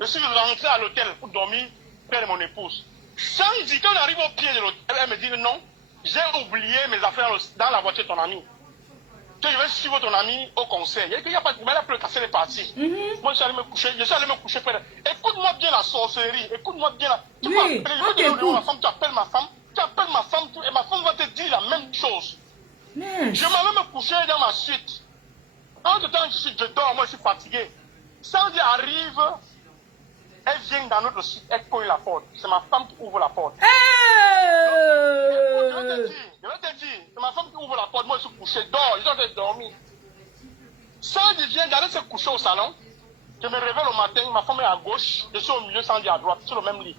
Je suis rentré à l'hôtel pour dormir près de mon épouse. Samedi, quand on arrive au pied de l'hôtel, elle me dit non, j'ai oublié mes affaires dans la voiture de ton ami. Que je vais suivre ton ami au concert. Il n'y a pas de mal, elle casser les parties. Moi, je suis allé me coucher près de... Écoute-moi bien la sorcellerie. Écoute-moi bien la... Tu peux appeler, ma femme, tu appelles ma femme, et ma femme va te dire la même chose. Je m'en vais me coucher dans ma suite. Entre temps, je dors, moi je suis fatigué. Sandy arrive, elle vient dans notre suite, elle cogne la porte. C'est ma femme qui ouvre la porte. Je vais te dire, c'est ma femme qui ouvre la porte, moi je suis couché, dors, je dois dormir. Sandy vient d'aller se coucher au salon. Je me réveille au matin, ma femme est à gauche, je suis au milieu, Sandy à droite, sur le même lit.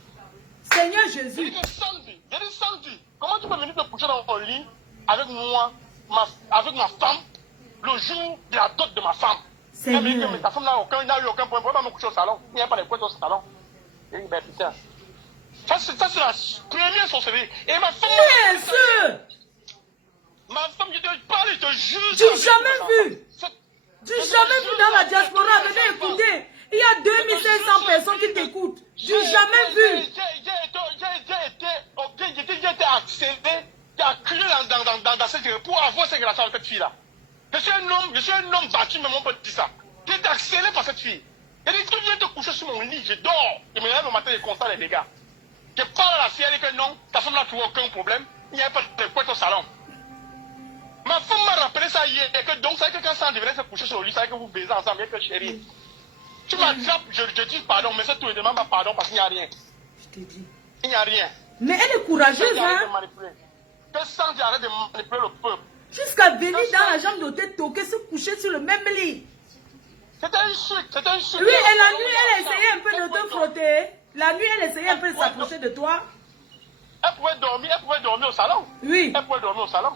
Seigneur J'ai Jésus. dit Sandy, comment tu peux venir te coucher dans ton lit avec moi, avec ma femme, le jour de la dot de ma femme? Elle me dit que Seigneur. mais ta femme n'a eu aucun point, pourquoi pas me coucher au salon? Il n'y a pas de couettes au salon. J'ai dit, ben putain. Ça, c'est la première sorcellerie. Et ma femme... Bien sûr. Ma femme, je te parle, je te jure. Du jamais vu. Du jamais vu dans la diaspora. Venez écouter. Il y a 2500 personnes qui t'écoutent. Du jamais vu. J'ai été accéléré, j'ai acculé dans cette rue pour avoir cette relation avec cette fille-là. Je suis un homme battu, mais mon pote dit ça. J'ai été accéléré par cette fille. Elle dit, tu viens te coucher sur mon lit, je dors. Je me lève le matin et constate les dégâts. Je parle à la fille, elle dit que non, ta femme n'a trouvé aucun problème. Il n'y avait pas de couette au salon. Ma femme m'a rappelé ça hier, et que donc, ça veut dire que quand Sandy venait se coucher sur le lit, ça veut dire que vous baisez ensemble, et que chérie. Tu m'attrapes, je dis pardon, mais c'est tout, ne demande pas pardon parce qu'il n'y a rien. Je t'ai dit. Il n'y a rien. Mais elle est courageuse, hein. Que Sandy arrête de manipuler le peuple. Jusqu'à venir dans la chambre d'hôtel, toquer, se coucher sur le même lit. C'était une suite, c'était une suite. Oui, et la nuit, elle essayait un peu de te frotter. La nuit, elle essayait un peu de s'approcher de toi. Elle pouvait dormir au salon. Oui. Elle pouvait dormir au salon.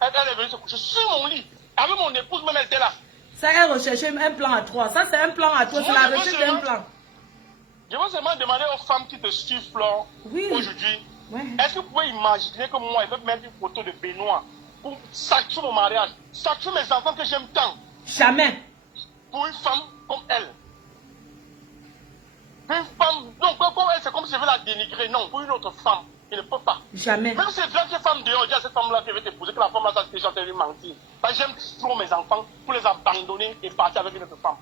Elle est venue se coucher sur mon lit. Avec mon épouse, même elle était là. Ça, elle recherchait un plan à trois. Ça, c'est un plan à trois. C'est la recherche d'un plan. Je veux seulement demander aux femmes qui te suivent, Flore, Oui. aujourd'hui, Ouais. est-ce que vous pouvez imaginer que moi, je peux mettre une photo de Benoît pour sacrifier mon mariage, sacrifier mes enfants que j'aime tant, Jamais. pour une femme comme elle? Une femme, non, comme elle, c'est comme si je veux la dénigrer. Non, pour une autre femme, je ne peux pas. Jamais. Même si c'est vrai que femme dehors, dis à cette femme-là qui veut t'épouser, que la femme-là, ça déjà lui mentir. Parce que j'aime trop mes enfants pour les abandonner et partir avec une autre femme.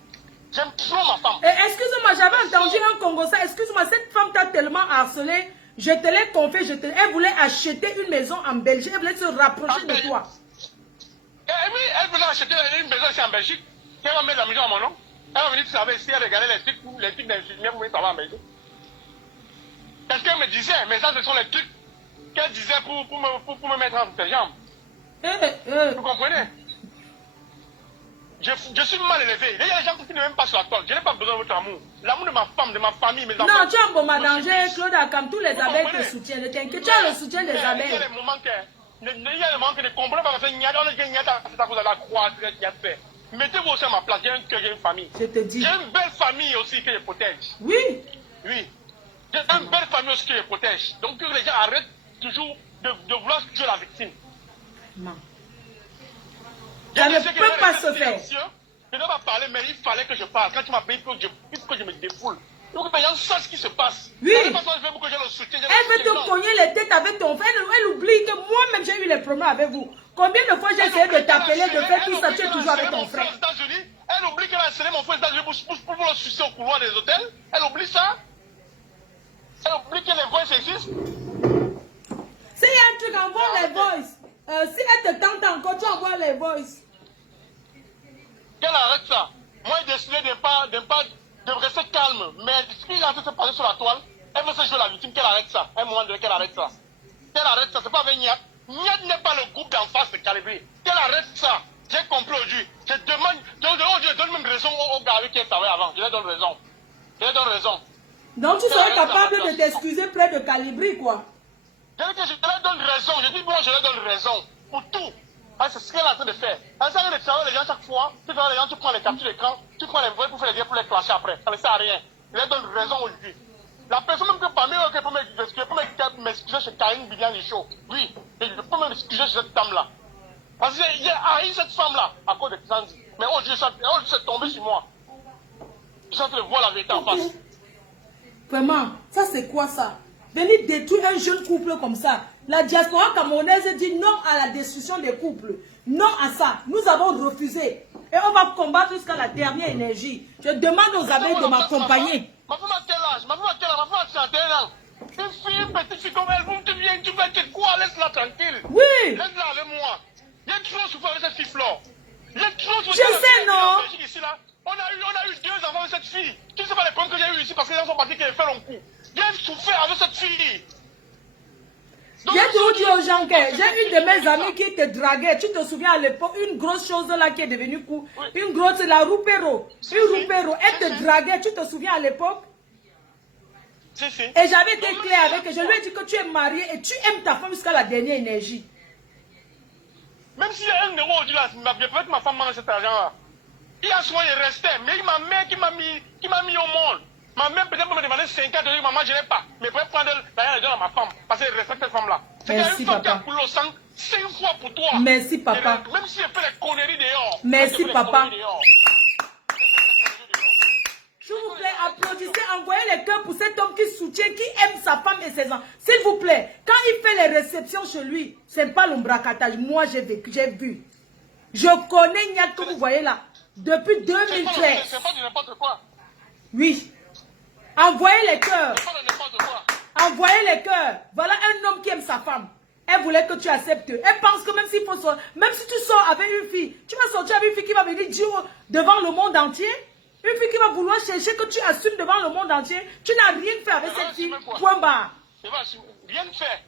J'aime trop ma femme. Excuse-moi, j'avais entendu un Congolais. Excuse-moi, cette femme t'a tellement harcelé. Je te l'ai confié. Elle voulait acheter une maison en Belgique. Elle voulait se rapprocher de toi. Et oui, elle voulait acheter une maison ici en Belgique. Elle va mettre la maison à mon nom. Elle va venir travailler ici, elle regarder les trucs d'infirmière pour venir travailler en Belgique. Quelqu'un me disait, mais ça, ce sont les trucs qu'elle disait pour me mettre entre ses jambes. Vous comprenez? Je suis mal élevé. Il y a des gens qui ne m'aiment pas sur la toile. Je n'ai pas besoin de votre amour. L'amour de ma femme, de ma famille, mes enfants. Non, tu as un bon danger, Claude Akam. Tous les abeilles te soutiennent. Ne t'inquiète, tu as le soutien des abeilles. Il y a des moments que ne comprennent pas parce que c'est à cause de la croix que tu as fait. Mettez-vous aussi à ma place. J'ai une famille. Je te dis. J'ai une belle famille aussi que je protège. Oui. Oui. J'ai une belle famille aussi que je protège. Donc que les gens arrêtent toujours de vouloir tuer la victime. Non. Ça ne peut pas se faire. Je ne vais pas parler, mais il fallait que je parle. Quand tu m'as payé, il faut que je me défoule. Il faut que les gens sachent ce qui se passe. Oui. De toute façon, je veux que je le soutienne. Elle veut te cogner les têtes avec ton frère. Elle oublie que moi-même j'ai eu les problèmes avec vous. Combien de fois j'ai essayé de t'appeler, de faire tout ça, tu es toujours avec ton frère. Elle oublie qu'elle a scellé mon frère aux États-Unis pour le sucer au couloir des hôtels. Elle oublie ça. Elle oublie que les voix existent. S'il y a un truc, envoie les voices. Si elle te tente encore, tu envoies les voices. Qu'elle arrête ça. Moi, j'ai décidé de rester calme. Mais ce qui est en train de se passer sur la toile, elle veut se jouer la victime. Qu'elle arrête ça. À un moment donné, qu'elle arrête ça. Qu'elle arrête ça. C'est pas avec Niat. Niat n'est pas le groupe d'en face de Calibré. Qu'elle arrête ça. J'ai compris aujourd'hui. Je demande, je donne même raison aux gars avec qui elle travaillait avant. Je leur donne raison. Je leur donne raison. Donc tu serais capable de t'excuser près de Calibri, quoi. Je dis que je leur donne raison. Je dis, moi, je leur donne raison. Pour tout. C'est ce qu'elle est en train de faire. Elle sert de travailler les gens chaque fois. Tu travailles les gens, tu prends les captures d'écran, tu prends les voix pour faire les liens pour les clasher après. Ça ne sert à rien. Je leur donne raison aujourd'hui. La personne même que parmi eux qui peut m'excuser chez Karine Bibian du show. Oui, je peux m'excuser chez cette dame-là. Parce que j'ai haï cette femme-là à cause de Sandy. Mais aujourd'hui, c'est tombé sur moi. Je suis en train de voir la vérité en face. Vraiment, ça c'est quoi ça? Venir détruire un jeune couple comme ça. La diaspora camerounaise dit non à la destruction des couples. Non à ça. Nous avons refusé. Et on va combattre jusqu'à la dernière énergie. Je demande aux abeilles de m'accompagner. Ma femme a quel âge? Ma femme a 31 ans. Une fille, une petite fille comme elle, tu viens, tu fais quoi? Laisse-la tranquille. Oui. Laisse-la avec moi. J'ai trop souffert avec cette fille, Flore. J'ai trop souffert. Je sais, non? Ici, là. On a eu 2 enfants avec cette fille. Tu ne sais pas les problèmes que j'ai eu ici parce que les gens sont partis qui avaient fait long coup. J'ai souffert avec cette fille. J'ai toujours dit aux gens que j'ai une de mes amies qui te draguait. Tu te souviens à l'époque, une grosse chose là qui est devenue cool. Une grosse, la Roupero. Une Roupero. Elle te draguait, tu te souviens à l'époque? Et j'avais été clair avec elle. Je lui ai dit que tu es marié et tu aimes ta femme jusqu'à la dernière énergie. Même si un euro aujourd'hui là, peut-être ma femme mange cet argent-là. Il y a souvent il restait, mais ma mère qui m'a mis au monde. Ma mère peut-être me demander 5 ans de dire maman je n'ai pas. Mais pour prendre l'argent et donner à ma femme. Parce qu'elle respecte cette femme-là. C'est une femme qui a coulé au sang 5 fois pour toi. Merci papa. Même si elle fait les conneries dehors. Merci papa. S'il vous plaît, applaudissez, envoyez les cœurs pour cet homme qui soutient, qui aime sa femme et ses enfants. S'il vous plaît, quand il fait les réceptions chez lui, ce n'est pas l'ombracatage. Moi, j'ai vécu, j'ai vu. Je connais Niat que vous voyez là. Depuis 2013. C'est pas de n'importe quoi. Oui. Envoyez les cœurs. C'est pas de n'importe quoi. Envoyez les cœurs. Voilà un homme qui aime sa femme. Elle voulait que tu acceptes. Elle pense que même s'il faut sortir, même si tu sors avec une fille, tu vas sortir avec une fille qui va venir dire devant le monde entier. Une fille qui va vouloir chercher que tu assumes devant le monde entier. Tu n'as rien fait avec cette fille. Point barre. C'est pas rien fait.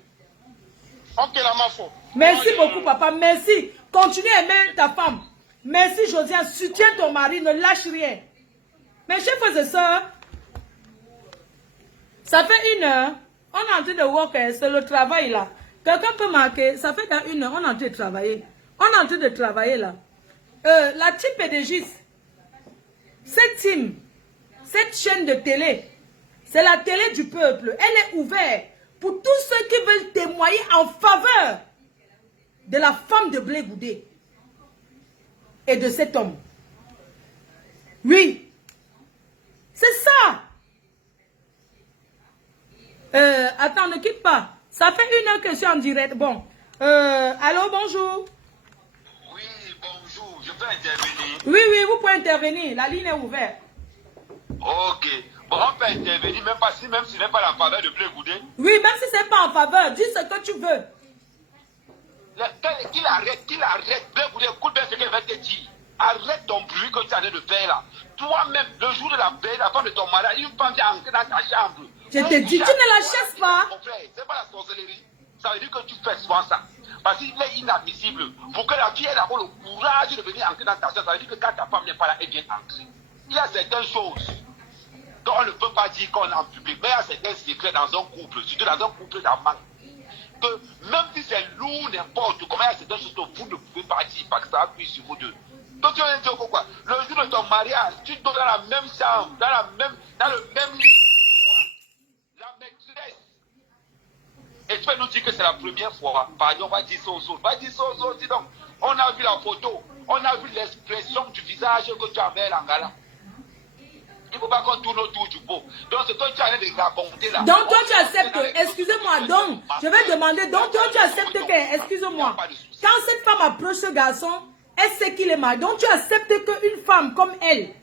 Ok, la ma faute. Merci beaucoup, papa. Merci. Continue à aimer ta femme. Merci, Josiane. Soutiens ton mari. Ne lâche rien. Mes chers frères et sœurs, ça fait 1 heure. On est en train de voir que c'est le travail là. Quelqu'un peut marquer. Ça fait dans 1 heure. On est en train de travailler. On est en train de travailler là. La team PDG. Cette team, cette chaîne de télé, c'est la télé du peuple. Elle est ouverte pour tous ceux qui veulent témoigner en faveur de la femme de Blé Goudé et de cet homme. Oui, c'est ça. Attends, ne quitte pas. Ça fait 1 heure que je suis en direct. Bon, allô, bonjour. Oui, bonjour, je peux intervenir? Oui, oui, vous pouvez intervenir. La ligne est ouverte. Ok. Bon, on peut intervenir, même si ce n'est pas la faveur de Blé Goudé. Oui, même si ce n'est pas en faveur, dis ce que tu veux. Qu'il arrête. Blé Goudé, écoute bien ce qu'elle va te dire. Arrête ton bruit que tu es en train de faire là. Toi-même, le jour de la paix, la femme de ton mariage, une femme vient entrer dans ta chambre. Je te dis, tu ne la chasses pas. Mon frère, c'est pas la sorcellerie. Ça veut dire que tu fais souvent ça. Parce qu'il est inadmissible. Pour que la fille ait d'abord le courage de venir entrer dans ta chambre, ça veut dire que quand ta femme n'est pas là, elle vient entrer. Il y a certaines choses dont on ne peut pas dire qu'on est en public, mais il y a certains secrets dans un couple, surtout dans un couple d'amants, que même si c'est lourd, n'importe comment, il y a certaines choses que vous ne pouvez pas dire parce que ça appuie sur vous deux. Donc tu vas dire quoi? Le jour de ton mariage, tu dors dans la même chambre, dans le même lit. La maîtresse. Et tu vas nous dire que c'est la première fois. Pardon, on va dire Soso. Dis donc. On a vu la photo. On a vu l'expression du visage que tu avais là. Il ne faut pas qu'on tourne autour du pot. Donc, ce que tu as de raconter là. Donc, toi, tu acceptes, excusez-moi, donc, je vais demander, donc, toi, tu acceptes que, excusez-moi, quand cette femme approche ce garçon, elle sait qu'il est marié. Donc, tu acceptes qu'une femme comme elle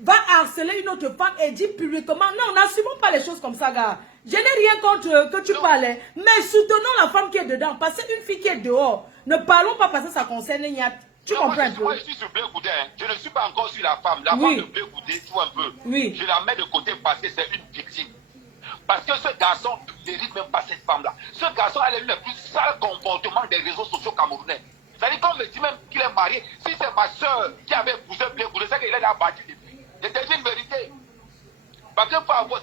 va harceler une autre femme et dit publiquement, non, n'assumons pas les choses comme ça, gars. Je n'ai rien contre que tu parles, mais soutenons la femme qui est dedans. Parce qu'une fille qui est dehors, ne parlons pas parce que ça concerne Niat. Tu comprends un peu? Moi, je suis sur Blé Goudé. Je ne suis pas encore sur la femme. La femme de Blé Goudé, tu vois un peu. Oui. Je la mets de côté parce que c'est une victime. Parce que ce garçon ne mérite même pas cette femme-là. Ce garçon a le plus sale comportement des réseaux sociaux camerounais. C'est-à-dire qu'on me dit même qu'il est marié. Si c'est ma soeur qui avait épousé Blé Goudé, c'est qu'il est là battu depuis. C'était une vérité. Parce que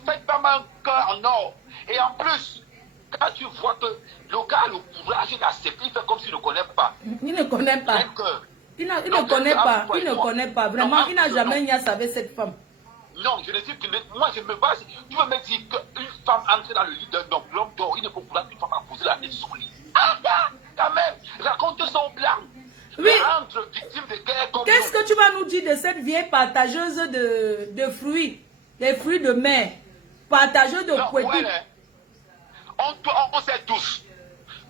cette femme a un cœur en or. Et en plus, quand tu vois que le gars a le courage d'accepter, il fait comme s'il ne connaît pas. Il ne connaît pas. Il ne connaît pas. Il ne connaît pas. Vraiment, il n'a jamais niaise avec cette femme. Non, je ne dis que moi je me base. Tu veux me dire qu'une femme entre dans le lit d'un homme, l'homme dort, il ne peut pas qu'une femme a posé la tête sur son lit. Ah, quand même, raconte son plan. Oui. Entre victimes de guerre comme qu'est-ce que tu vas nous dire de cette vieille partageuse de fruits, des fruits de mer, partageuse de poétique? Ouais, on sait tous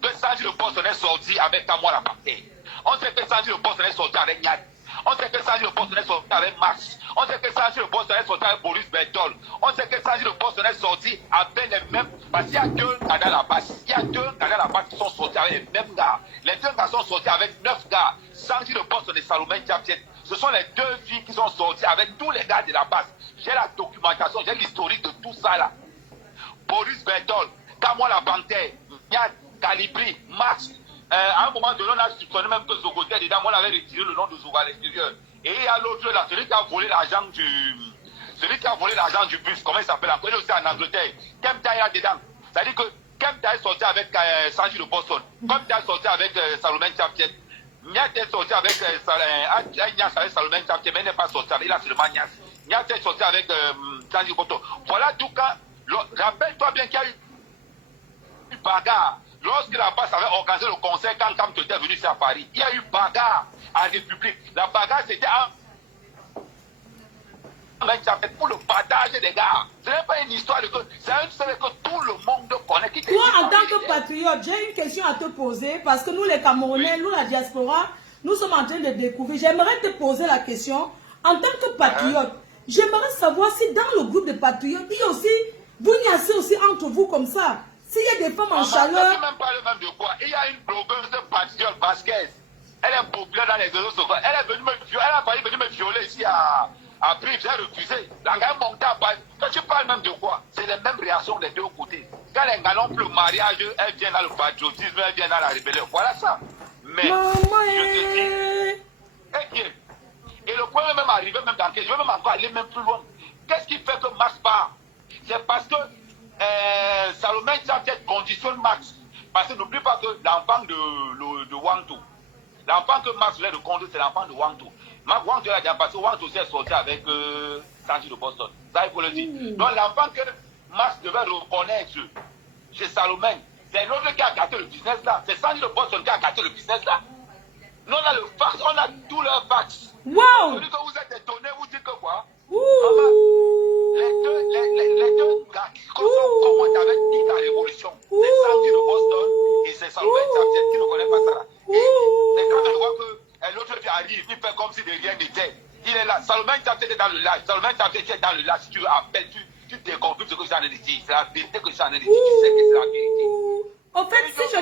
que Sanji le boss est sorti avec Kamoa la partie. On sait que Sanji le boss est sorti avec Niad. On sait que Sanji le boss est sorti avec Max. On sait que Sanji le boss est sorti avec Boris Bertol. On sait que Sanji le boss est sorti avec les mêmes. Parce qu'il y a 2 gars dans la base. Il y a 2 gars dans la base qui sont sortis avec les mêmes gars. Les 2 gars sont sortis avec 9 gars. Sanji le boss de Salomé Diabjet. Ce sont les 2 filles qui sont sorties avec tous les gars de la base. J'ai la documentation, j'ai l'historique de tout ça là. Boris Bertol, Kamoa la panthère, Niad, Calibri, Max. À un moment donné, on a soupçonné même que Zogoté dedans, on avait retiré le nom de Zogo à l'extérieur. Et il y a l'autre là, celui qui a volé l'argent du bus, comment il s'appelle encore? Il est aussi en Angleterre. Kemta est dedans. C'est-à-dire que Kemta est sorti avec Sanji de Boston. Kemta est sorti avec Salomon Chaptier. Niat est sorti avec Salomon Chaptier, mais il n'est pas sorti avec, il a seulement Niat. Niat est sorti avec Sanji de Boston. Voilà tout cas. Rappelle-toi bien qu'il y a eu une bagarre. Lorsque la base avait organisé le concert, quand Kam était venu à Paris, il y a eu bagarre à République. La bagarre, c'était pour le partage des gars. Ce n'est pas une histoire de que. C'est une histoire que tout le monde connaît. Toi, en tant que patriote, j'ai une question à te poser parce que nous, les Camerounais, nous, la diaspora, nous sommes en train de découvrir. J'aimerais te poser la question. En tant que patriote, j'aimerais savoir si dans le groupe de patriotes, il y a aussi, vous niassez aussi entre vous comme ça. S'il y a des femmes en chaleur. Je ne sais même pas le même de quoi. Il y a une blogueuse de patriote basquez. Elle est populaire dans les réseaux sociaux. Elle est venue elle a failli venir me violer ici à Brive. J'ai refusé. La gars est montée à Paris. Quand tu parles même de quoi? C'est les mêmes réactions des deux côtés. Quand les gars n'ont plus le mariage, elles viennent dans le patriotisme, elles viennent dans la rébellion. Voilà ça. Mais je te dis, et le point est même arrivé même dans je vais même encore aller même plus loin. Qu'est-ce qui fait que Max part? C'est parce que Salomon Chaptier conditionne Max. Parce que n'oublie pas que l'enfant de Wangtou, l'enfant que Max voulait de conduire, c'est l'enfant de Wangtou. Wangtou l'a déjà passé, Wangtou aussi est sorti avec Sanji de Boston. Ça, il faut le dire. Donc l'enfant que Max devait reconnaître chez Salomon, c'est l'autre qui a gâté le business là. C'est Sanji de Boston qui a gâté le business là. Nous, on a le fax, on a tous leurs fax. Wow! Que vous êtes étonnés, vous dites que quoi? Ouh. Les deux gars qui commentent avec toute la révolution, c'est Sanji de Boston et c'est Salomon Chaptier qui ne connaît pas ça là. Et quand je vois que l'autre qui arrive, il fait comme si de rien n'était. Il est là. Salomon Chaptier est dans le live. Salomon Chaptier est dans le live. Si tu veux appelles, tu déconfirmes ce que j'en ai dit. C'est la vérité que j'en ai dit. Tu sais que c'est la vérité. En fait, si je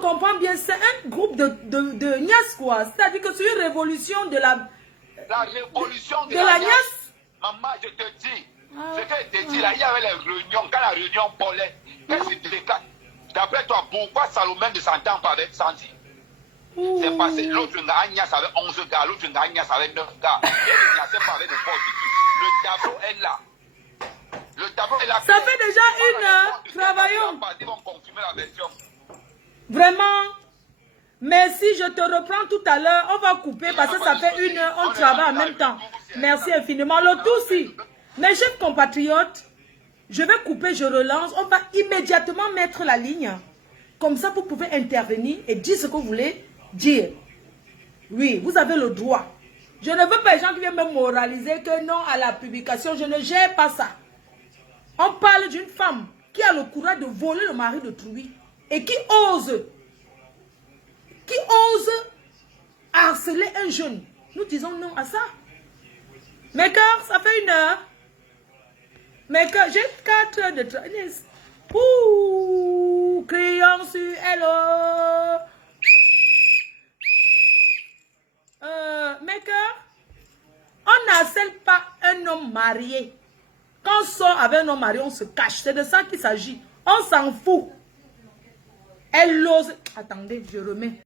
comprends bien, c'est un groupe de Nias quoi. C'est-à-dire que c'est une révolution de la révolution de la Nias. Maman, je te dis, ce que je te dis là, il y avait les réunions, quand la réunion parlait, qu'est-ce que tu d'après toi, pourquoi Salomon ne s'entend pas avec Sanji? C'est parce que l'autre Nias avait 11 gars, l'autre Nias avait 9 gars. Et il n'y a pas avec n'importe qui. Le tableau est là. Le tableau est là. Ça fait déjà 1 heure, travaillons. Ils vont confirmer la version. Vraiment, merci, je te reprends tout à l'heure. On va couper parce que ça fait 1 heure, on travaille en même temps. Merci infiniment. Le tout si, mes chers compatriotes, je vais couper, je relance. On va immédiatement mettre la ligne. Comme ça, vous pouvez intervenir et dire ce que vous voulez dire. Oui, vous avez le droit. Je ne veux pas les gens qui viennent me moraliser que non à la publication. Je ne gère pas ça. On parle d'une femme qui a le courage de voler le mari d'autrui et qui ose harceler un jeune. Nous disons non à ça. Mes cœurs, ça fait 1 heure. Mes cœurs, j'ai 4 heures de travail. Ouh, crions sur hello. Mes cœurs, on n'harcèle pas un homme marié. Quand on sort avec un homme marié, on se cache. C'est de ça qu'il s'agit. On s'en fout. Elle ose. Attendez, je remets.